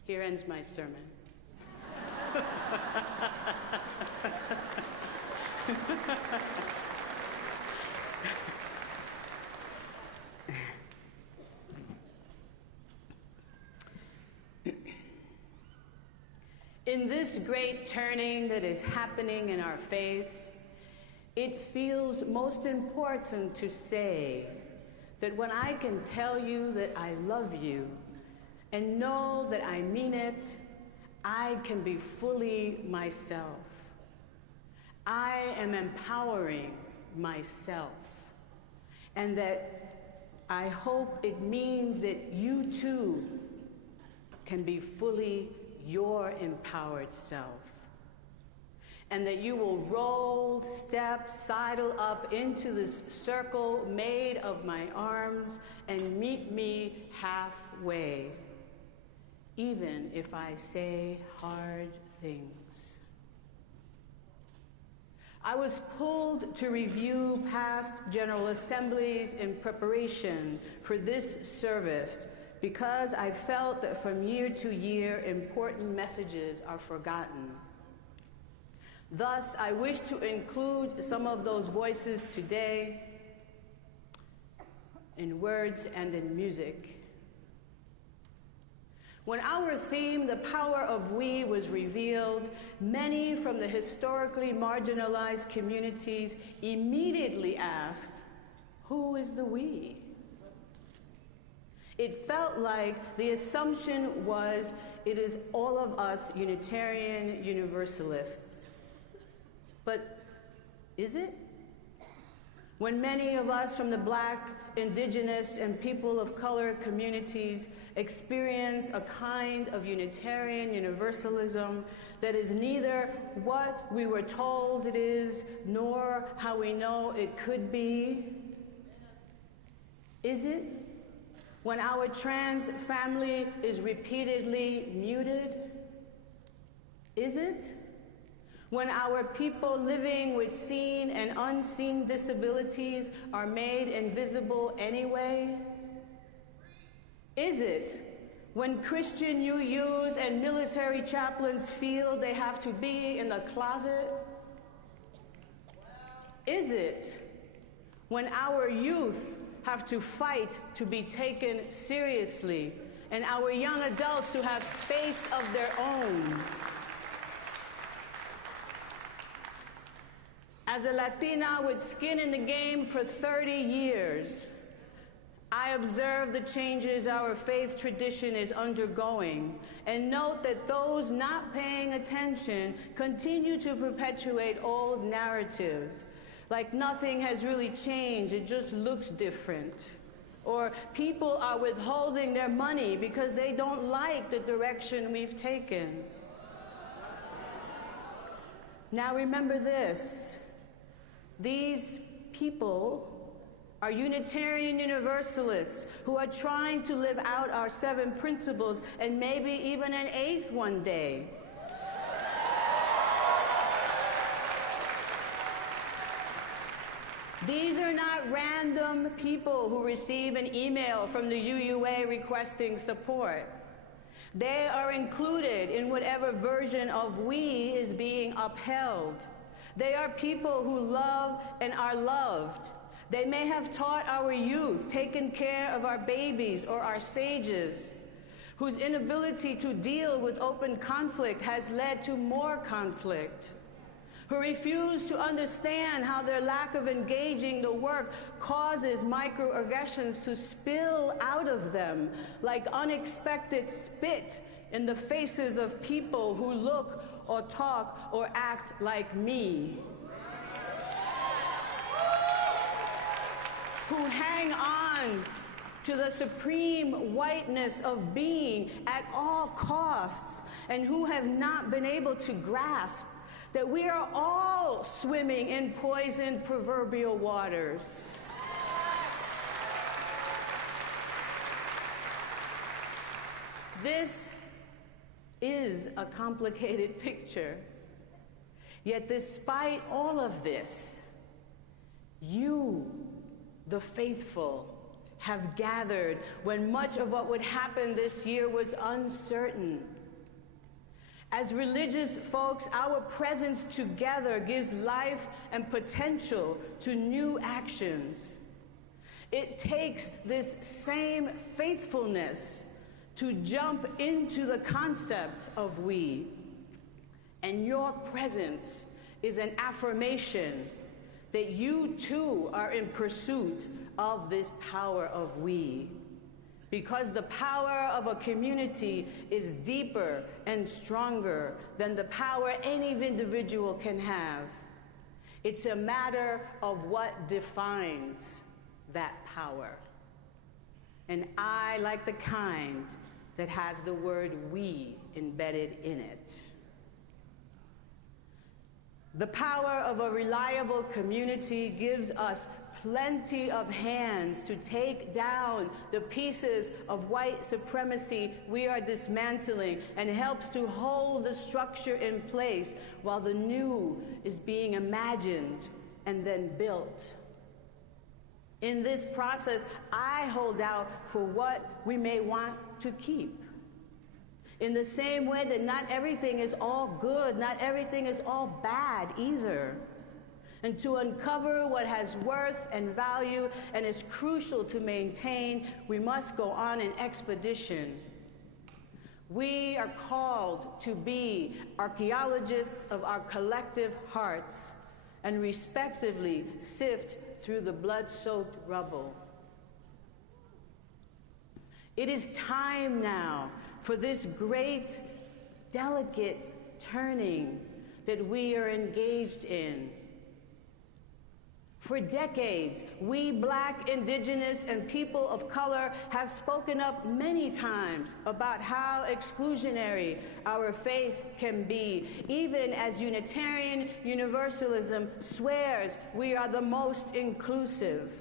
Here ends my sermon. In this great turning that is happening in our faith, it feels most important to say that when I can tell you that I love you and know that I mean it, I can be fully myself. I am empowering myself. And that I hope it means that you too can be fully your empowered self. And that you will roll, step, sidle up into this circle made of my arms and meet me halfway, even if I say hard things. I was pulled to review past General Assemblies in preparation for this service because I felt that from year to year, important messages are forgotten. Thus, I wish to include some of those voices today in words and in music. When our theme, The Power of We, was revealed, many from the historically marginalized communities immediately asked, who is the we? It felt like the assumption was it is all of us Unitarian Universalists. But is it? When many of us from the Black, Indigenous, and people of color communities experience a kind of Unitarian Universalism that is neither what we were told it is, nor how we know it could be? Is it? When our trans family is repeatedly muted? Is it? When our people living with seen and unseen disabilities are made invisible anyway? Is it? When Christian UUs and military chaplains feel they have to be in the closet? Is it? When our youth have to fight to be taken seriously, and our young adults to have space of their own? As a Latina with skin in the game for 30 years, I observe the changes our faith tradition is undergoing and note that those not paying attention continue to perpetuate old narratives, like nothing has really changed, it just looks different. Or people are withholding their money because they don't like the direction we've taken. Now remember this. These people are Unitarian Universalists who are trying to live out our 7 principles and maybe even an 8th one day. These are not random random people who receive an email from the UUA requesting support. They are included in whatever version of we is being upheld. They are people who love and are loved. They may have taught our youth, taken care of our babies or our sages, whose inability to deal with open conflict has led to more conflict, who refuse to understand how their lack of engaging the work causes microaggressions to spill out of them like unexpected spit in the faces of people who look or talk or act like me, who hang on to the supreme whiteness of being at all costs, and who have not been able to grasp that we are all swimming in poisoned proverbial waters. This is a complicated picture. Yet despite all of this, you, the faithful, have gathered when much of what would happen this year was uncertain. As religious folks, our presence together gives life and potential to new actions. It takes this same faithfulness to jump into the concept of we. And your presence is an affirmation that you too are in pursuit of this power of we. Because the power of a community is deeper and stronger than the power any individual can have. It's a matter of what defines that power. And I like the kind that has the word we embedded in it. The power of a reliable community gives us plenty of hands to take down the pieces of white supremacy we are dismantling, and helps to hold the structure in place while the new is being imagined and then built. In this process, I hold out for what we may want to keep. In the same way that not everything is all good, not everything is all bad either. And to uncover what has worth and value and is crucial to maintain, we must go on an expedition. We are called to be archaeologists of our collective hearts and respectively sift through the blood-soaked rubble. It is time now for this great, delicate turning that we are engaged in. For decades, we Black, Indigenous, and people of color have spoken up many times about how exclusionary our faith can be, even as Unitarian Universalism swears we are the most inclusive.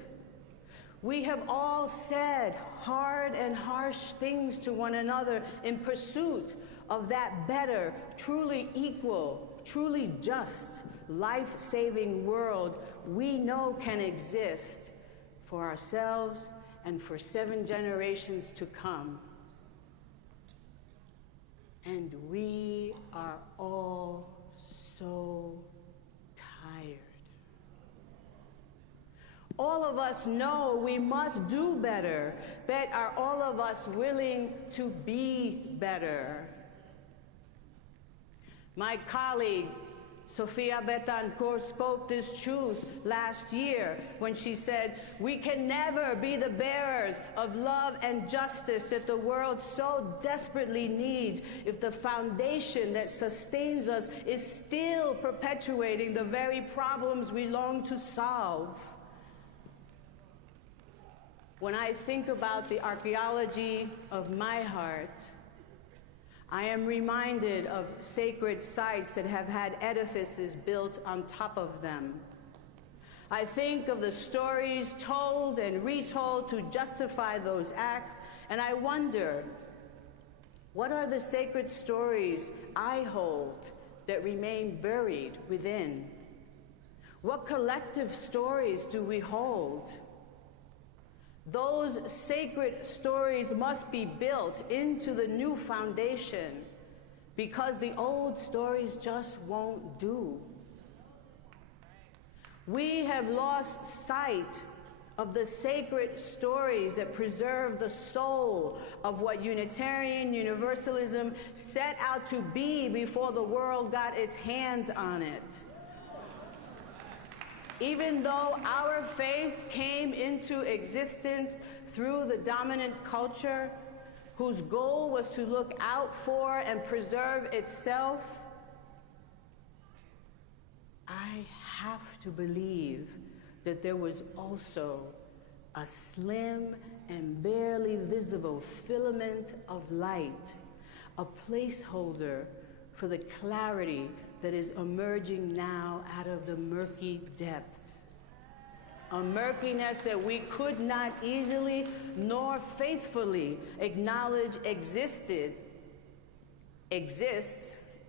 We have all said hard and harsh things to one another in pursuit of that better, truly equal, truly just, life-saving world we know can exist for ourselves and for 7 generations to come. And we are all so tired. All of us know we must do better, but are all of us willing to be better? My colleague, Sofia Betancourt, spoke this truth last year when she said, we can never be the bearers of love and justice that the world so desperately needs if the foundation that sustains us is still perpetuating the very problems we long to solve. When I think about the archaeology of my heart, I am reminded of sacred sites that have had edifices built on top of them. I think of the stories told and retold to justify those acts, and I wonder, what are the sacred stories I hold that remain buried within? What collective stories do we hold? Those sacred stories must be built into the new foundation because the old stories just won't do. We have lost sight of the sacred stories that preserve the soul of what Unitarian Universalism set out to be before the world got its hands on it. Even though our faith came into existence through the dominant culture, whose goal was to look out for and preserve itself, I have to believe that there was also a slim and barely visible filament of light, a placeholder for the clarity that is emerging now out of the murky depths. A murkiness that we could not easily nor faithfully acknowledge exists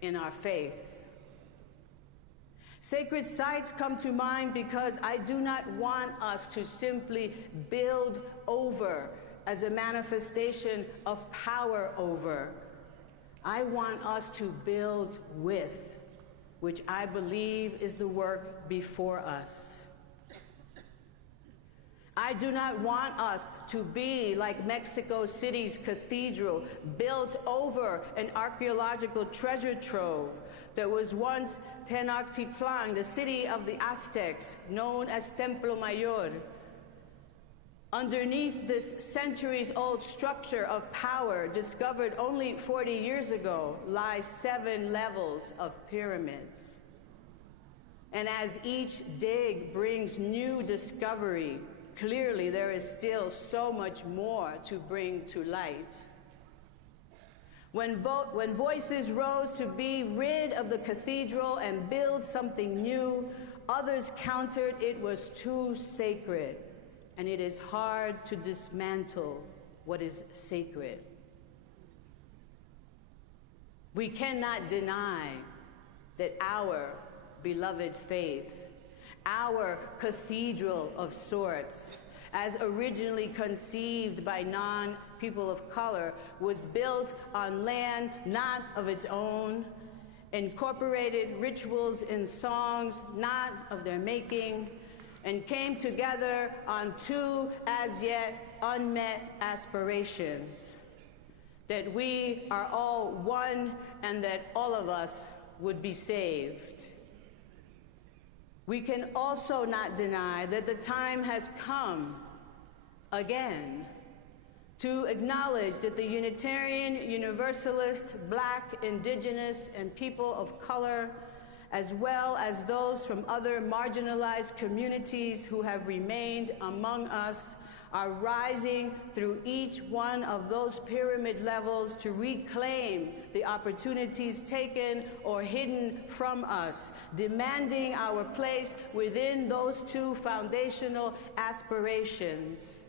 in our faith. Sacred sites come to mind because I do not want us to simply build over as a manifestation of power over. I want us to build with, which I believe is the work before us. I do not want us to be like Mexico City's cathedral, built over an archaeological treasure trove that was once Tenochtitlan, the city of the Aztecs, known as Templo Mayor. Underneath this centuries-old structure of power, discovered only 40 years ago, lie 7 levels of pyramids. And as each dig brings new discovery, clearly there is still so much more to bring to light. When voices rose to be rid of the cathedral and build something new, others countered it was too sacred, and it is hard to dismantle what is sacred. We cannot deny that our beloved faith, our cathedral of sorts, as originally conceived by non-people of color, was built on land not of its own, incorporated rituals and songs not of their making, and came together on 2 as yet unmet aspirations, that we are all one and that all of us would be saved. We can also not deny that the time has come again to acknowledge that the Unitarian, Universalist, Black, Indigenous, and people of color, as well as those from other marginalized communities who have remained among us, are rising through each one of those pyramid levels to reclaim the opportunities taken or hidden from us, demanding our place within those 2 foundational aspirations.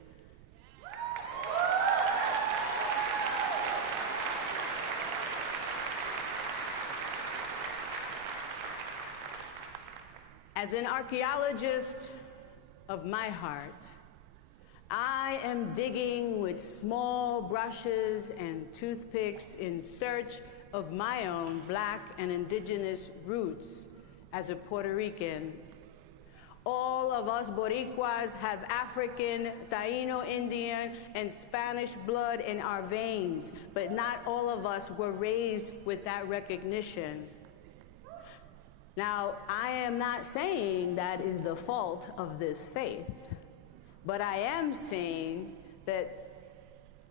As an archaeologist of my heart, I am digging with small brushes and toothpicks in search of my own Black and Indigenous roots as a Puerto Rican. All of us Boricuas have African, Taino Indian, and Spanish blood in our veins, but not all of us were raised with that recognition. Now, I am not saying that is the fault of this faith. But I am saying that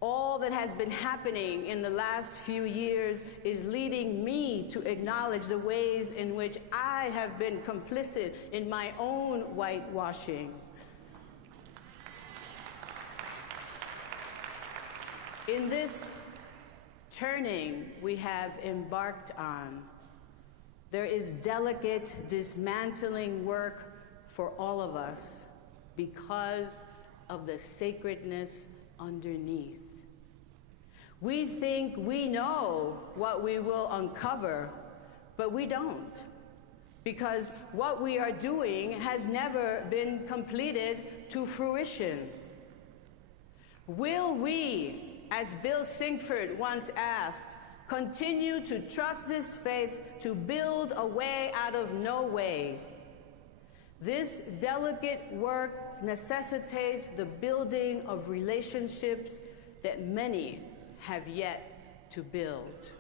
all that has been happening in the last few years is leading me to acknowledge the ways in which I have been complicit in my own whitewashing. In this turning we have embarked on, there is delicate dismantling work for all of us, because of the sacredness underneath. We think we know what we will uncover, but we don't, because what we are doing has never been completed to fruition. Will we, as Bill Sinkford once asked, continue to trust this faith to build a way out of no way? This delicate work necessitates the building of relationships that many have yet to build.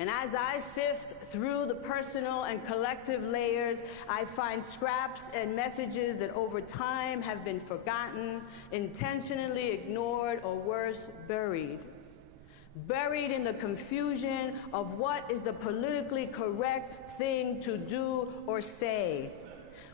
And as I sift through the personal and collective layers, I find scraps and messages that over time have been forgotten, intentionally ignored, or worse, buried. Buried in the confusion of what is the politically correct thing to do or say.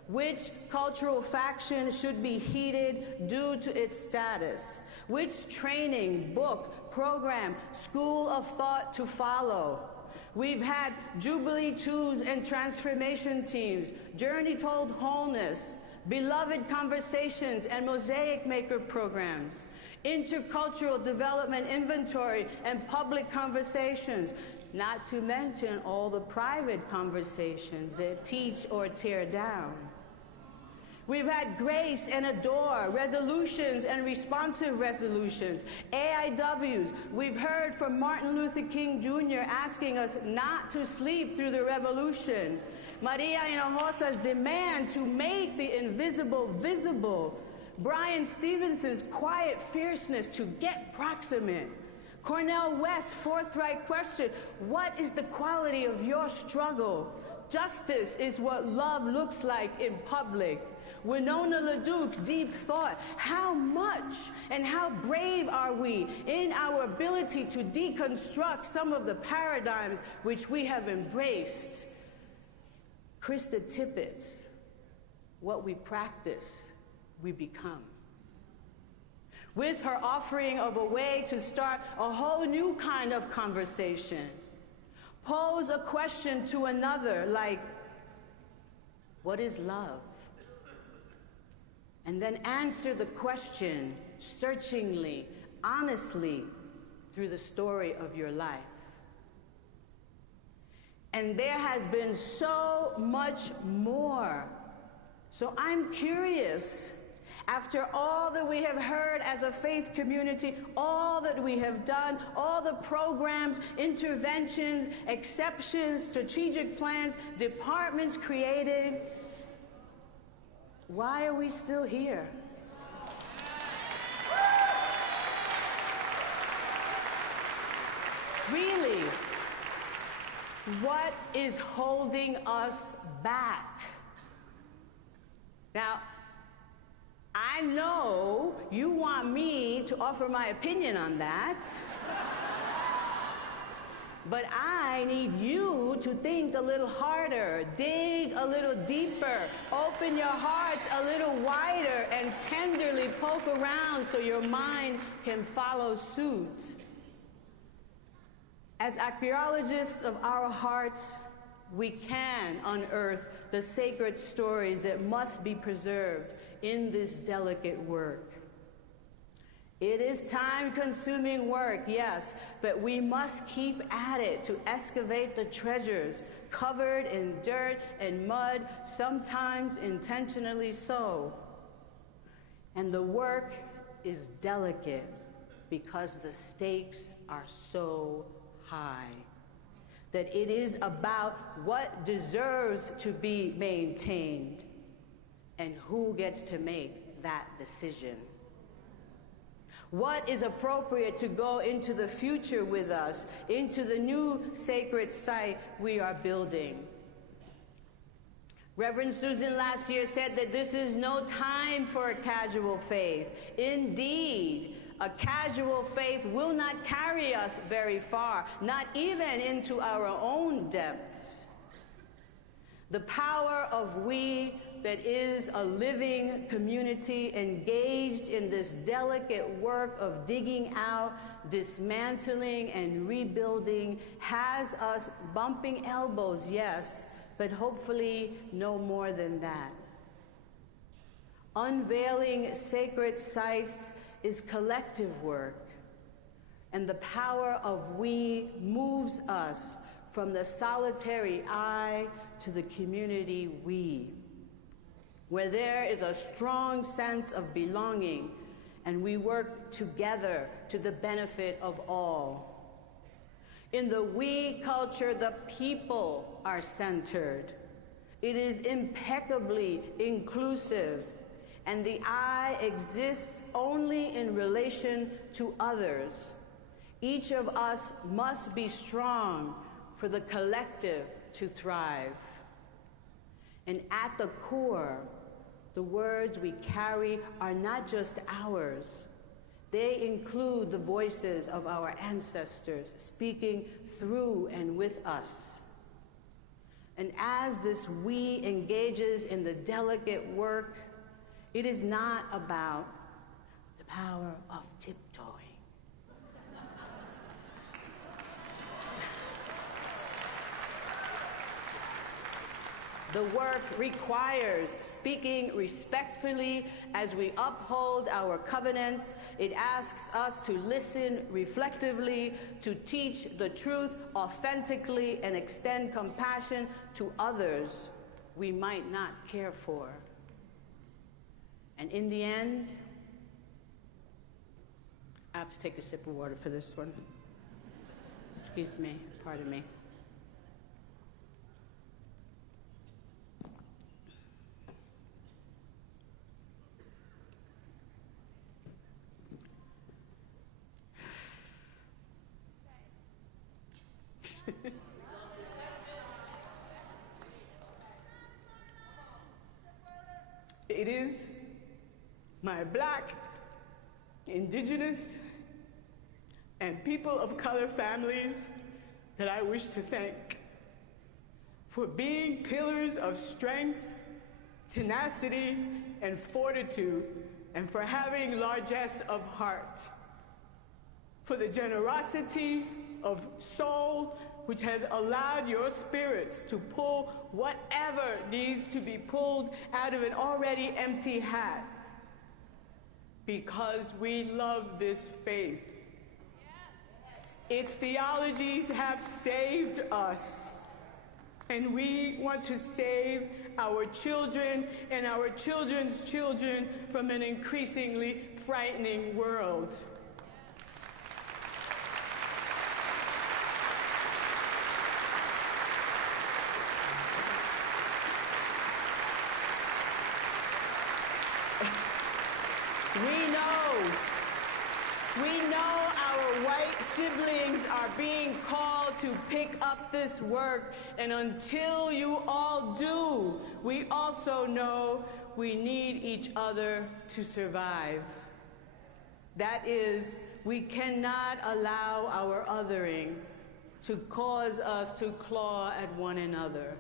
Which cultural faction should be heeded due to its status? Which training, book, program, school of thought to follow? We've had Jubilee Twos and transformation teams, Journey Told Wholeness, Beloved Conversations and Mosaic Maker programs, intercultural development inventory and public conversations, not to mention all the private conversations that teach or tear down. We've had Grace and Adore, resolutions and responsive resolutions, AIWs. We've heard from Martin Luther King Jr. asking us not to sleep through the revolution. Maria Hinojosa's demand to make the invisible visible. Brian Stevenson's quiet fierceness to get proximate. Cornel West's forthright question, what is the quality of your struggle? Justice is what love looks like in public. Winona LaDuke's deep thought, how much and how brave are we in our ability to deconstruct some of the paradigms which we have embraced? Krista Tippett's, what we practice, we become. With her offering of a way to start a whole new kind of conversation. Pose a question to another like, what is love? And then answer the question searchingly, honestly, through the story of your life. And there has been so much more. So I'm curious, after all that we have heard as a faith community, all that we have done, all the programs, interventions, exceptions, strategic plans, departments created, why are we still here? Really, what is holding us back? Now, I know you want me to offer my opinion on that. But I need you to think a little harder, dig a little deeper, open your hearts a little wider, and tenderly poke around so your mind can follow suit. As archaeologists of our hearts, we can unearth the sacred stories that must be preserved in this delicate work. It is time-consuming work, yes, but we must keep at it to excavate the treasures covered in dirt and mud, sometimes intentionally so. And the work is delicate because the stakes are so high that it is about what deserves to be maintained and who gets to make that decision. What is appropriate to go into the future with us, into the new sacred site we are building? Reverend Susan last year said that this is no time for a casual faith. Indeed, a casual faith will not carry us very far, not even into our own depths. The power of we that is a living community engaged in this delicate work of digging out, dismantling, and rebuilding has us bumping elbows, yes, but hopefully no more than that. Unveiling sacred sites is collective work, and the power of we moves us from the solitary I to the community we, where there is a strong sense of belonging and we work together to the benefit of all. In the we culture, the people are centered. It is impeccably inclusive, and the I exists only in relation to others. Each of us must be strong for the collective to thrive. And at the core, the words we carry are not just ours. They include the voices of our ancestors speaking through and with us. And as this we engages in the delicate work, it is not about the power of tiptoeing. The work requires speaking respectfully as we uphold our covenants. It asks us to listen reflectively, to teach the truth authentically, and extend compassion to others we might not care for. And in the end, I have to take a sip of water for this one. Excuse me, pardon me. It is my Black, Indigenous, and people of color families that I wish to thank for being pillars of strength, tenacity, and fortitude, and for having largesse of heart, for the generosity of soul which has allowed your spirits to pull whatever needs to be pulled out of an already empty hat, because we love this faith. Its theologies have saved us, and we want to save our children and our children's children from an increasingly frightening world. We know our white siblings are being called to pick up this work, and until you all do, we also know we need each other to survive. That is, we cannot allow our othering to cause us to claw at one another.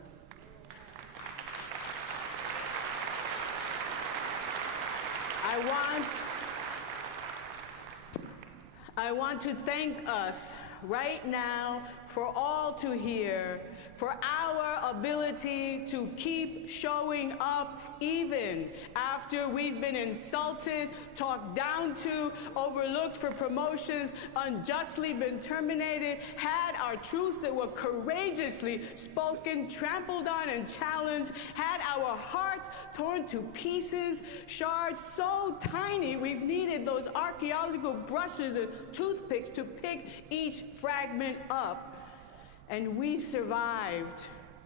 I want to thank us right now for all to hear, for our ability to keep showing up even after we've been insulted, talked down to, overlooked for promotions, unjustly been terminated, had our truths that were courageously spoken trampled on and challenged, had our hearts torn to pieces, shards so tiny we've needed those archaeological brushes and toothpicks to pick each fragment up. And we've survived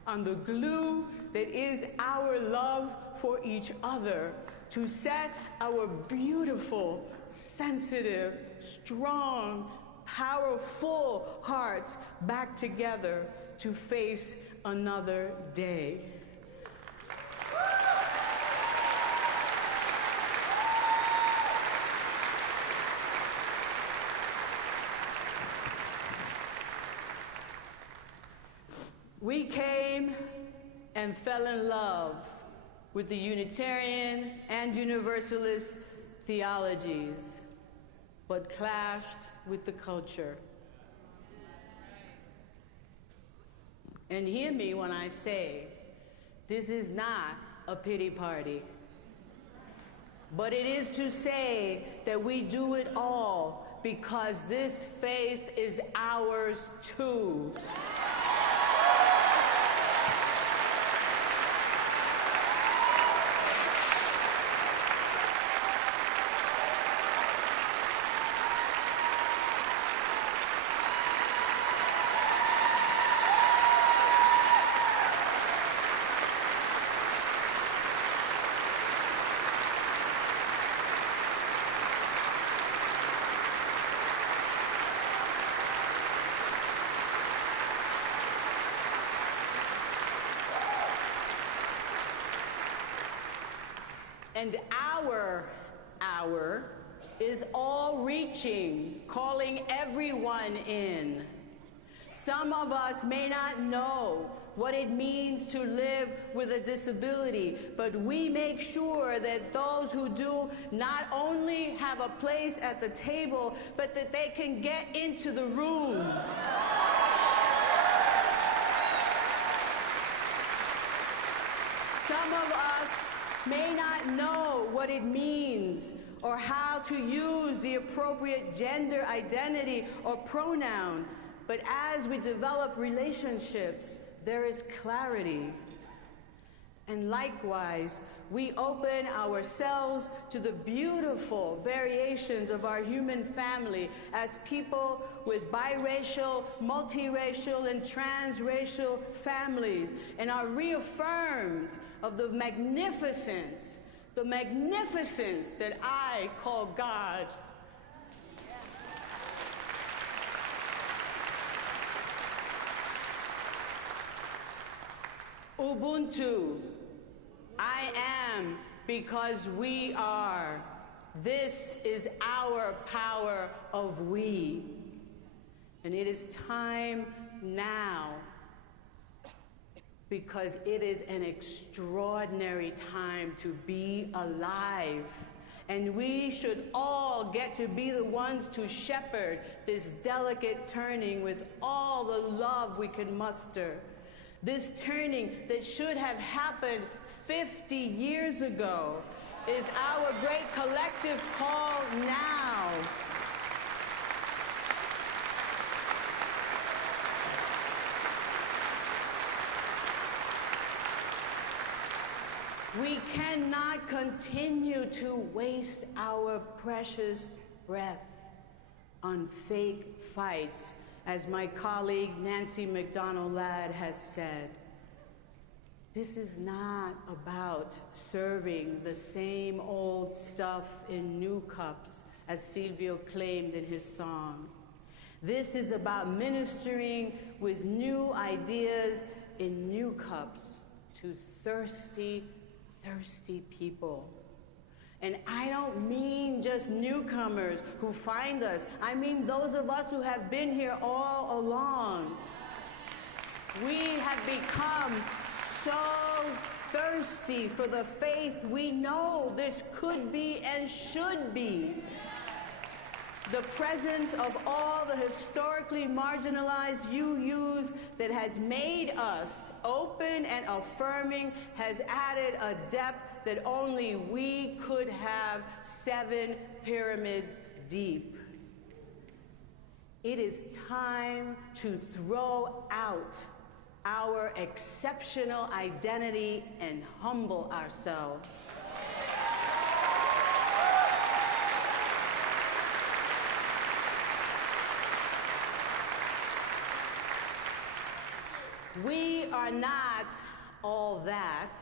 on the glue that is our love for each other, to set our beautiful, sensitive, strong, powerful hearts back together to face another day. We came and fell in love with the Unitarian and Universalist theologies, but clashed with the culture. And hear me when I say, this is not a pity party, but it is to say that we do it all because this faith is ours too. And our hour is all-reaching, calling everyone in. Some of us may not know what it means to live with a disability, but we make sure that those who do not only have a place at the table, but that they can get into the room. Some of us may not know what it means or how to use the appropriate gender identity or pronoun, but as we develop relationships, there is clarity. And likewise, we open ourselves to the beautiful variations of our human family as people with biracial, multiracial, and transracial families, and are reaffirmed of the magnificence that I call God. Ubuntu, I am because we are. This is our power of we. And it is time now, because it is an extraordinary time to be alive. And we should all get to be the ones to shepherd this delicate turning with all the love we can muster. This turning that should have happened 50 years ago is our great collective call now. We cannot continue to waste our precious breath on fake fights, as my colleague Nancy McDonald-Ladd has said. This is not about serving the same old stuff in new cups, as Silvio claimed in his song. This is about ministering with new ideas in new cups to thirsty people. And I don't mean just newcomers who find us. I mean those of us who have been here all along. We have become so thirsty for the faith we know this could be and should be. The presence of all the historically marginalized UUs that has made us open and affirming has added a depth that only we could have 7 pyramids deep. It is time to throw out our exceptional identity and humble ourselves. We are not all that.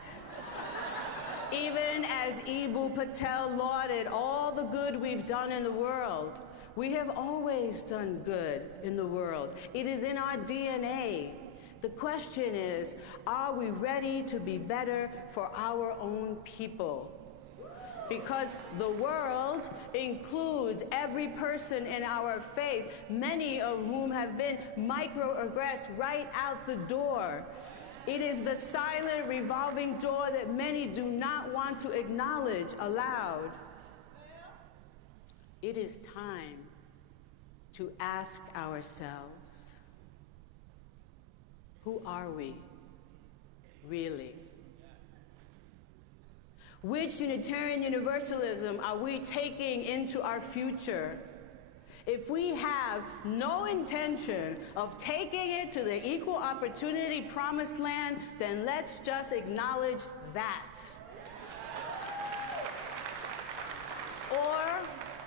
Even as Ibu Patel lauded all the good we've done in the world, we have always done good in the world. It is in our DNA. The question is, are we ready to be better for our own people? Because the world includes every person in our faith, many of whom have been microaggressed right out the door. It is the silent revolving door that many do not want to acknowledge aloud. It is time to ask ourselves, who are we, really? Which Unitarian Universalism are we taking into our future? If we have no intention of taking it to the equal opportunity promised land, then let's just acknowledge that. Or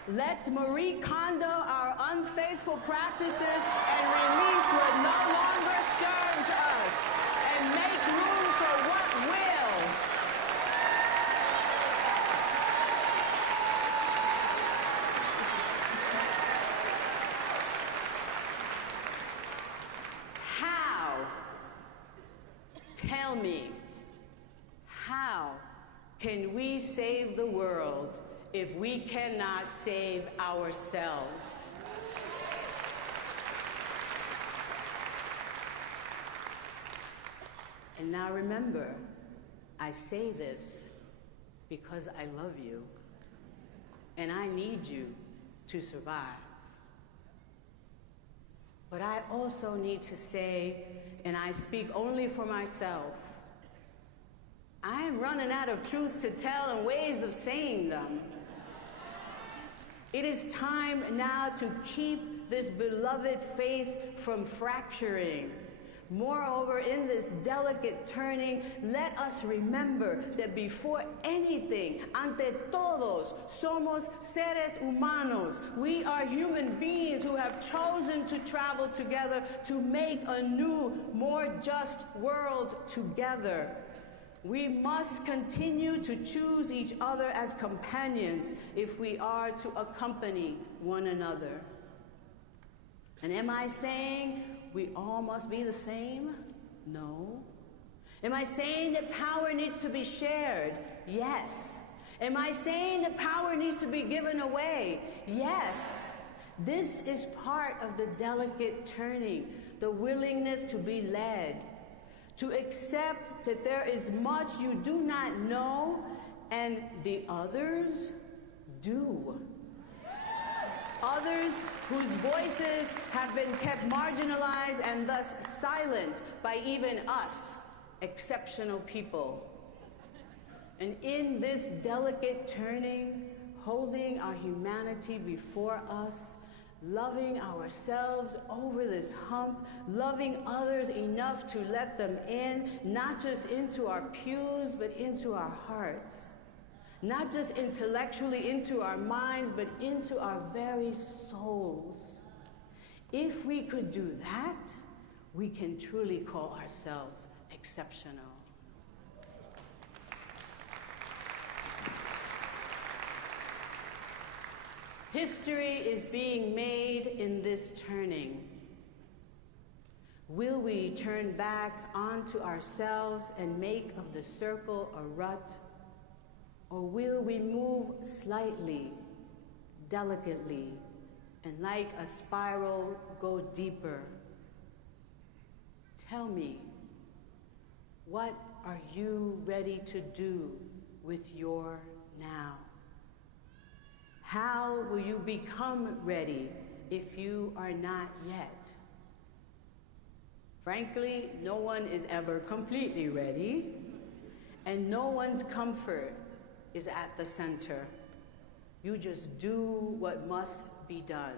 let's Marie Kondo our unfaithful practices and release what no longer serves us and make room for what will. Tell me, how can we save the world if we cannot save ourselves? And now remember, I say this because I love you, and I need you to survive. But I also need to say, and I speak only for myself, I am running out of truths to tell and ways of saying them. It is time now to keep this beloved faith from fracturing. Moreover, in this delicate turning, let us remember that before anything, ante todos, somos seres humanos. We are human beings who have chosen to travel together to make a new, more just world together. We must continue to choose each other as companions if we are to accompany one another. And am I saying we all must be the same? No. Am I saying that power needs to be shared? Yes. Am I saying that power needs to be given away? Yes. This is part of the delicate turning, the willingness to be led, to accept that there is much you do not know and the others do. Others whose voices have been kept marginalized and thus silent by even us, exceptional people. And in this delicate turning, holding our humanity before us, loving ourselves over this hump, loving others enough to let them in, not just into our pews, but into our hearts. Not just intellectually into our minds, but into our very souls. If we could do that, we can truly call ourselves exceptional. History is being made in this turning. Will we turn back onto ourselves and make of the circle a rut? Or will we move slightly, delicately, and like a spiral, go deeper? Tell me, what are you ready to do with your now? How will you become ready if you are not yet? Frankly, no one is ever completely ready, and no one's comfort is at the center. You just do what must be done.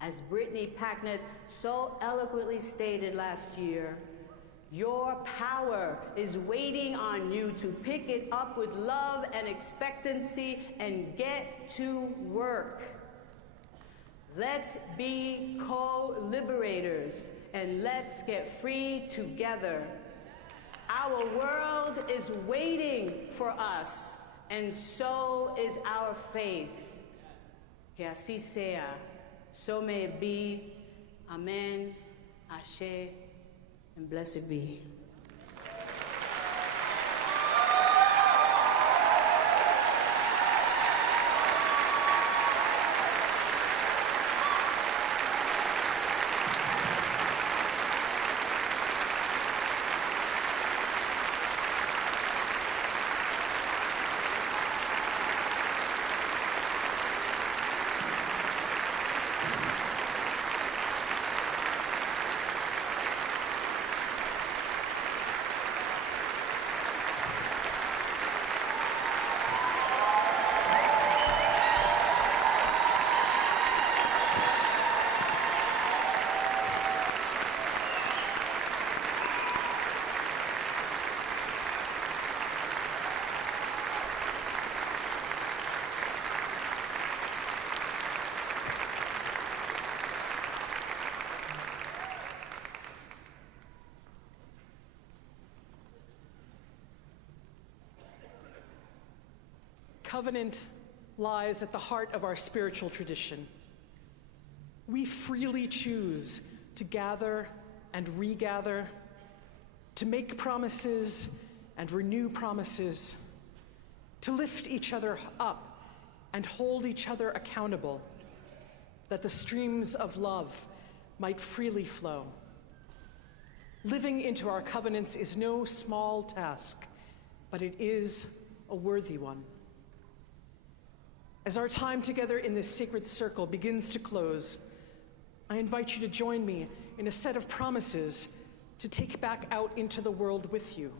As Brittany Packnett so eloquently stated last year, your power is waiting on you to pick it up with love and expectancy and get to work. Let's be co-liberators and let's get free together. Our world is waiting for us, and so is our faith. Que así sea, so may it be. Amen, Ashe, and blessed be. Covenant lies at the heart of our spiritual tradition. We freely choose to gather and regather, to make promises and renew promises to lift each other up and hold each other accountable, that the streams of love might freely flow. Living into our covenants is no small task, but it is a worthy one. As our time together in this sacred circle begins to close, I invite you to join me in a set of promises to take back out into the world with you.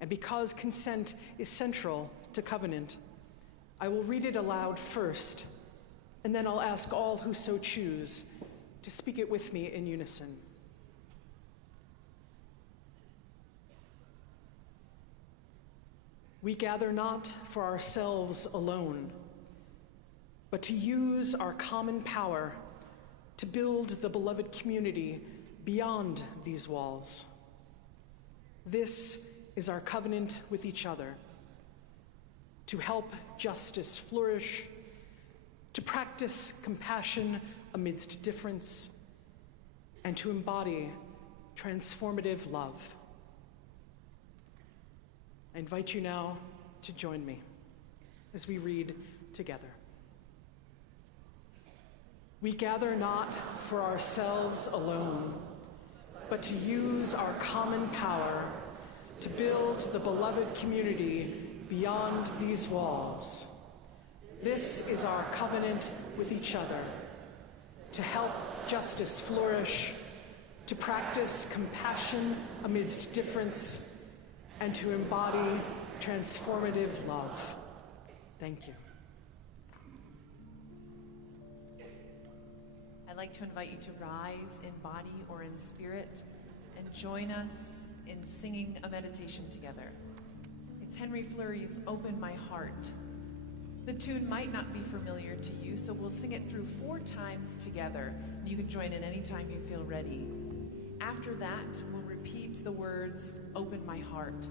And because consent is central to covenant, I will read it aloud first, and then I'll ask all who so choose to speak it with me in unison. We gather not for ourselves alone, but to use our common power to build the beloved community beyond these walls. This is our covenant with each other, to help justice flourish, to practice compassion amidst difference, and to embody transformative love. I invite you now to join me as we read together. We gather not for ourselves alone, but to use our common power to build the beloved community beyond these walls. This is our covenant with each other, to help justice flourish, to practice compassion amidst difference, and to embody transformative love. Thank you. I'd like to invite you to rise in body or in spirit and join us in singing a meditation together. It's Henry Fleury's Open My Heart. The tune might not be familiar to you, so we'll sing it through 4 times together. You can join in anytime you feel ready. After that, we'll repeat the words, open my heart.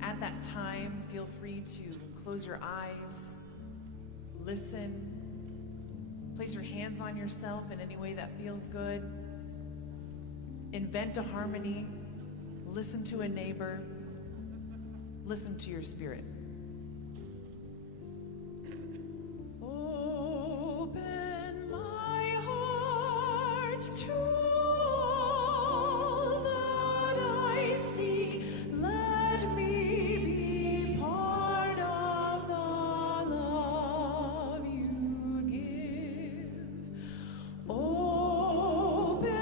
At that time, feel free to close your eyes, listen, place your hands on yourself in any way that feels good, invent a harmony, listen to a neighbor, listen to your spirit. Open my heart to all that I seek. Let me be part of the love you give. Open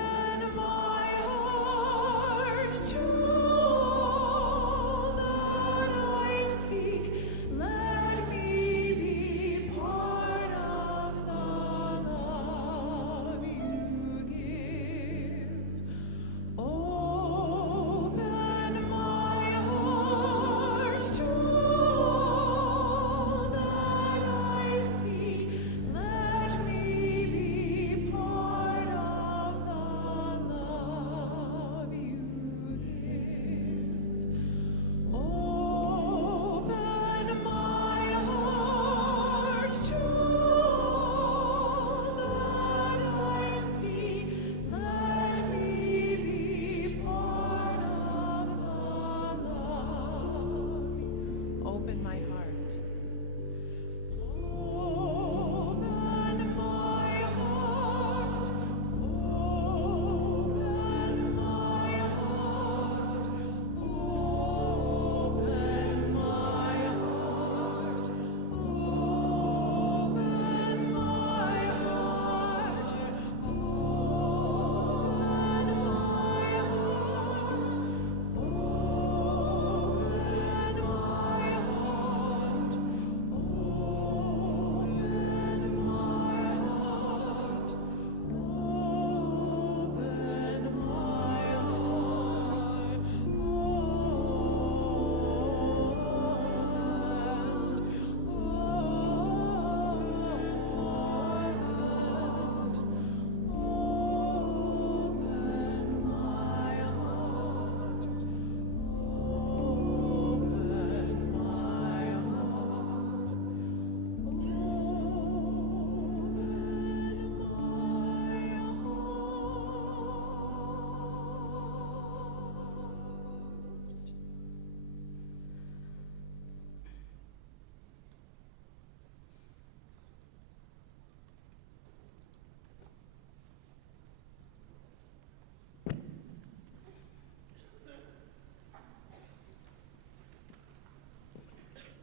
my heart to all that I seek. Let me be part of the love you give. Open my heart to all that I seek. Let me be part of the love you give.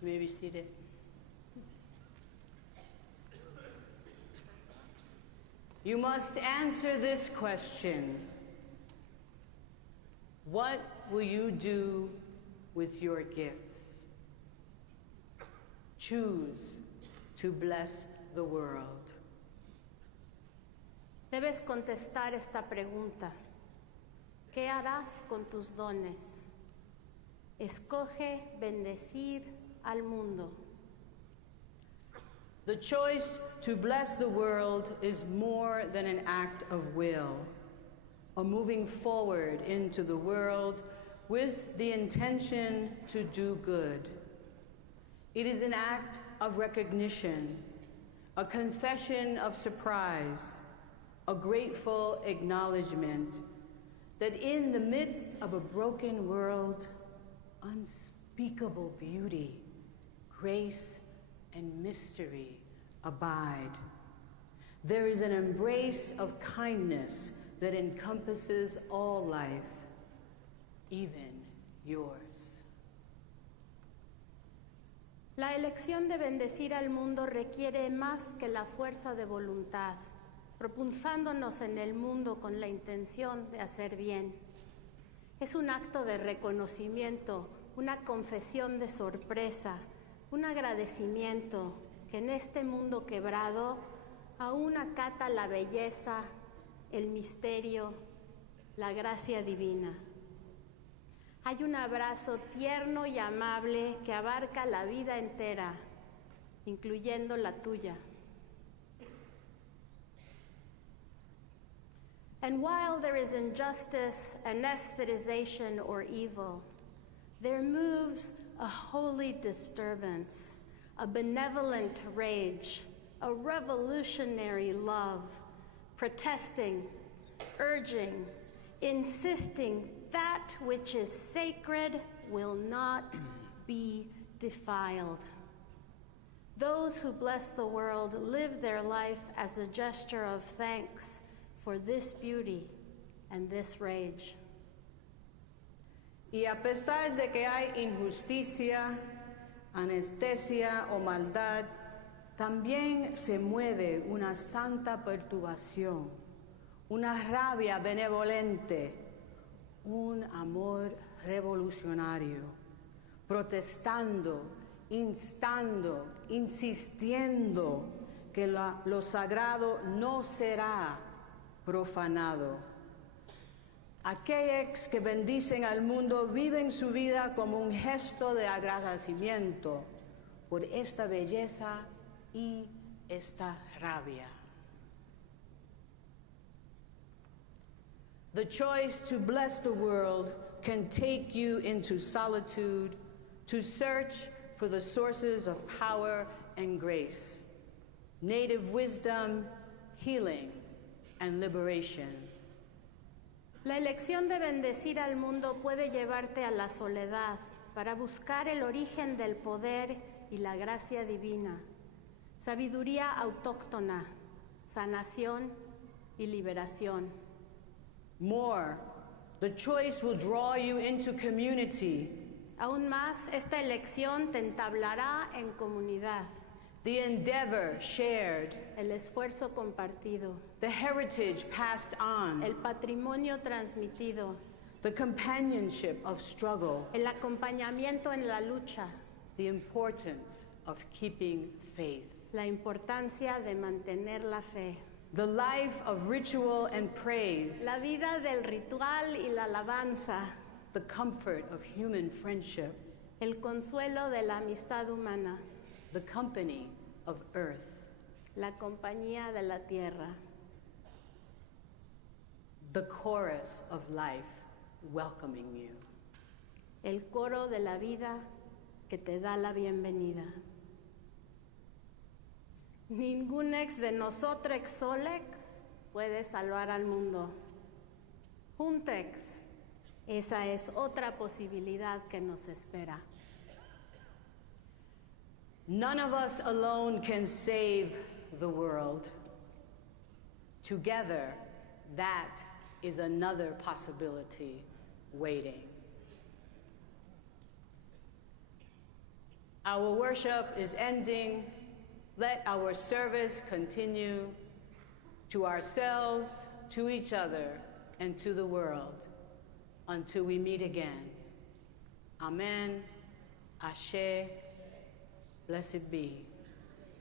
You may be seated. You must answer this question. What will you do with your gifts? Choose to bless the world. Debes contestar esta pregunta. ¿Qué harás con tus dones? Escoge bendecir al mundo. The choice to bless the world is more than an act of will, a moving forward into the world with the intention to do good. It is an act of recognition, a confession of surprise, a grateful acknowledgement that in the midst of a broken world, unspeakable beauty, grace, and mystery abide. There is an embrace of kindness that encompasses all life, even yours. La elección de bendecir al mundo requiere más que la fuerza de voluntad, propulsándonos en el mundo con la intención de hacer bien. Es un acto de reconocimiento, una confesión de sorpresa, un agradecimiento que en este mundo quebrado aún acata la belleza, el misterio, la gracia divina. Hay un abrazo tierno y amable que abarca la vida entera, incluyendo la tuya. And while there is injustice, anesthetization, or evil, there moves a holy disturbance, a benevolent rage, a revolutionary love, protesting, urging, insisting that which is sacred will not be defiled. Those who bless the world live their life as a gesture of thanks for this beauty and this rage. Y a pesar de que hay injusticia, anestesia o maldad, también se mueve una santa perturbación, una rabia benevolente, un amor revolucionario, protestando, instando, insistiendo que lo sagrado no será profanado. Aquellos que bendicen al mundo viven su vida como un gesto de agradecimiento por esta belleza y esta rabia. The choice to bless the world can take you into solitude to search for the sources of power and grace, native wisdom, healing, and liberation. La elección de bendecir al mundo puede llevarte a la soledad para buscar el origen del poder y la gracia divina, sabiduría autóctona, sanación y liberación. More, the choice will draw you into community. Aún más, esta elección te entablará en comunidad. The endeavor shared. El esfuerzo compartido. The heritage passed on. El patrimonio transmitido. The companionship of struggle. El acompañamiento en la lucha. The importance of keeping faith. La importancia de mantener la fe. The life of ritual and praise. La vida del ritual y la alabanza. The comfort of human friendship. El consuelo de la amistad humana. The company of earth. La compañía de la tierra. The chorus of life welcoming you. El coro de la vida que te da la bienvenida. Ningún ex de nosotros solex puede salvar al mundo. Juntex, esa es otra posibilidad que nos espera. None of us alone can save the world. Together, that is another possibility waiting. Our worship is ending. Let our service continue to ourselves, to each other, and to the world until we meet again. Amen. Ashe. Blessed be.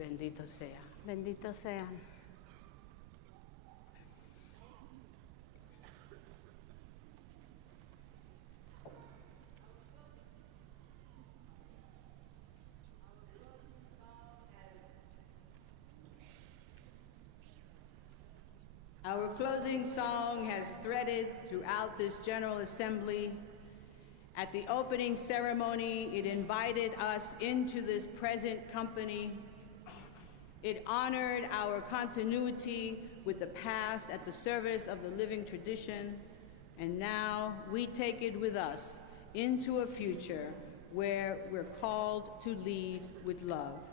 Bendito sea. Bendito sean. Our closing song has threaded throughout this General Assembly. At the opening ceremony, it invited us into this present company. It honored our continuity with the past at the service of the living tradition, and now we take it with us into a future where we're called to lead with love.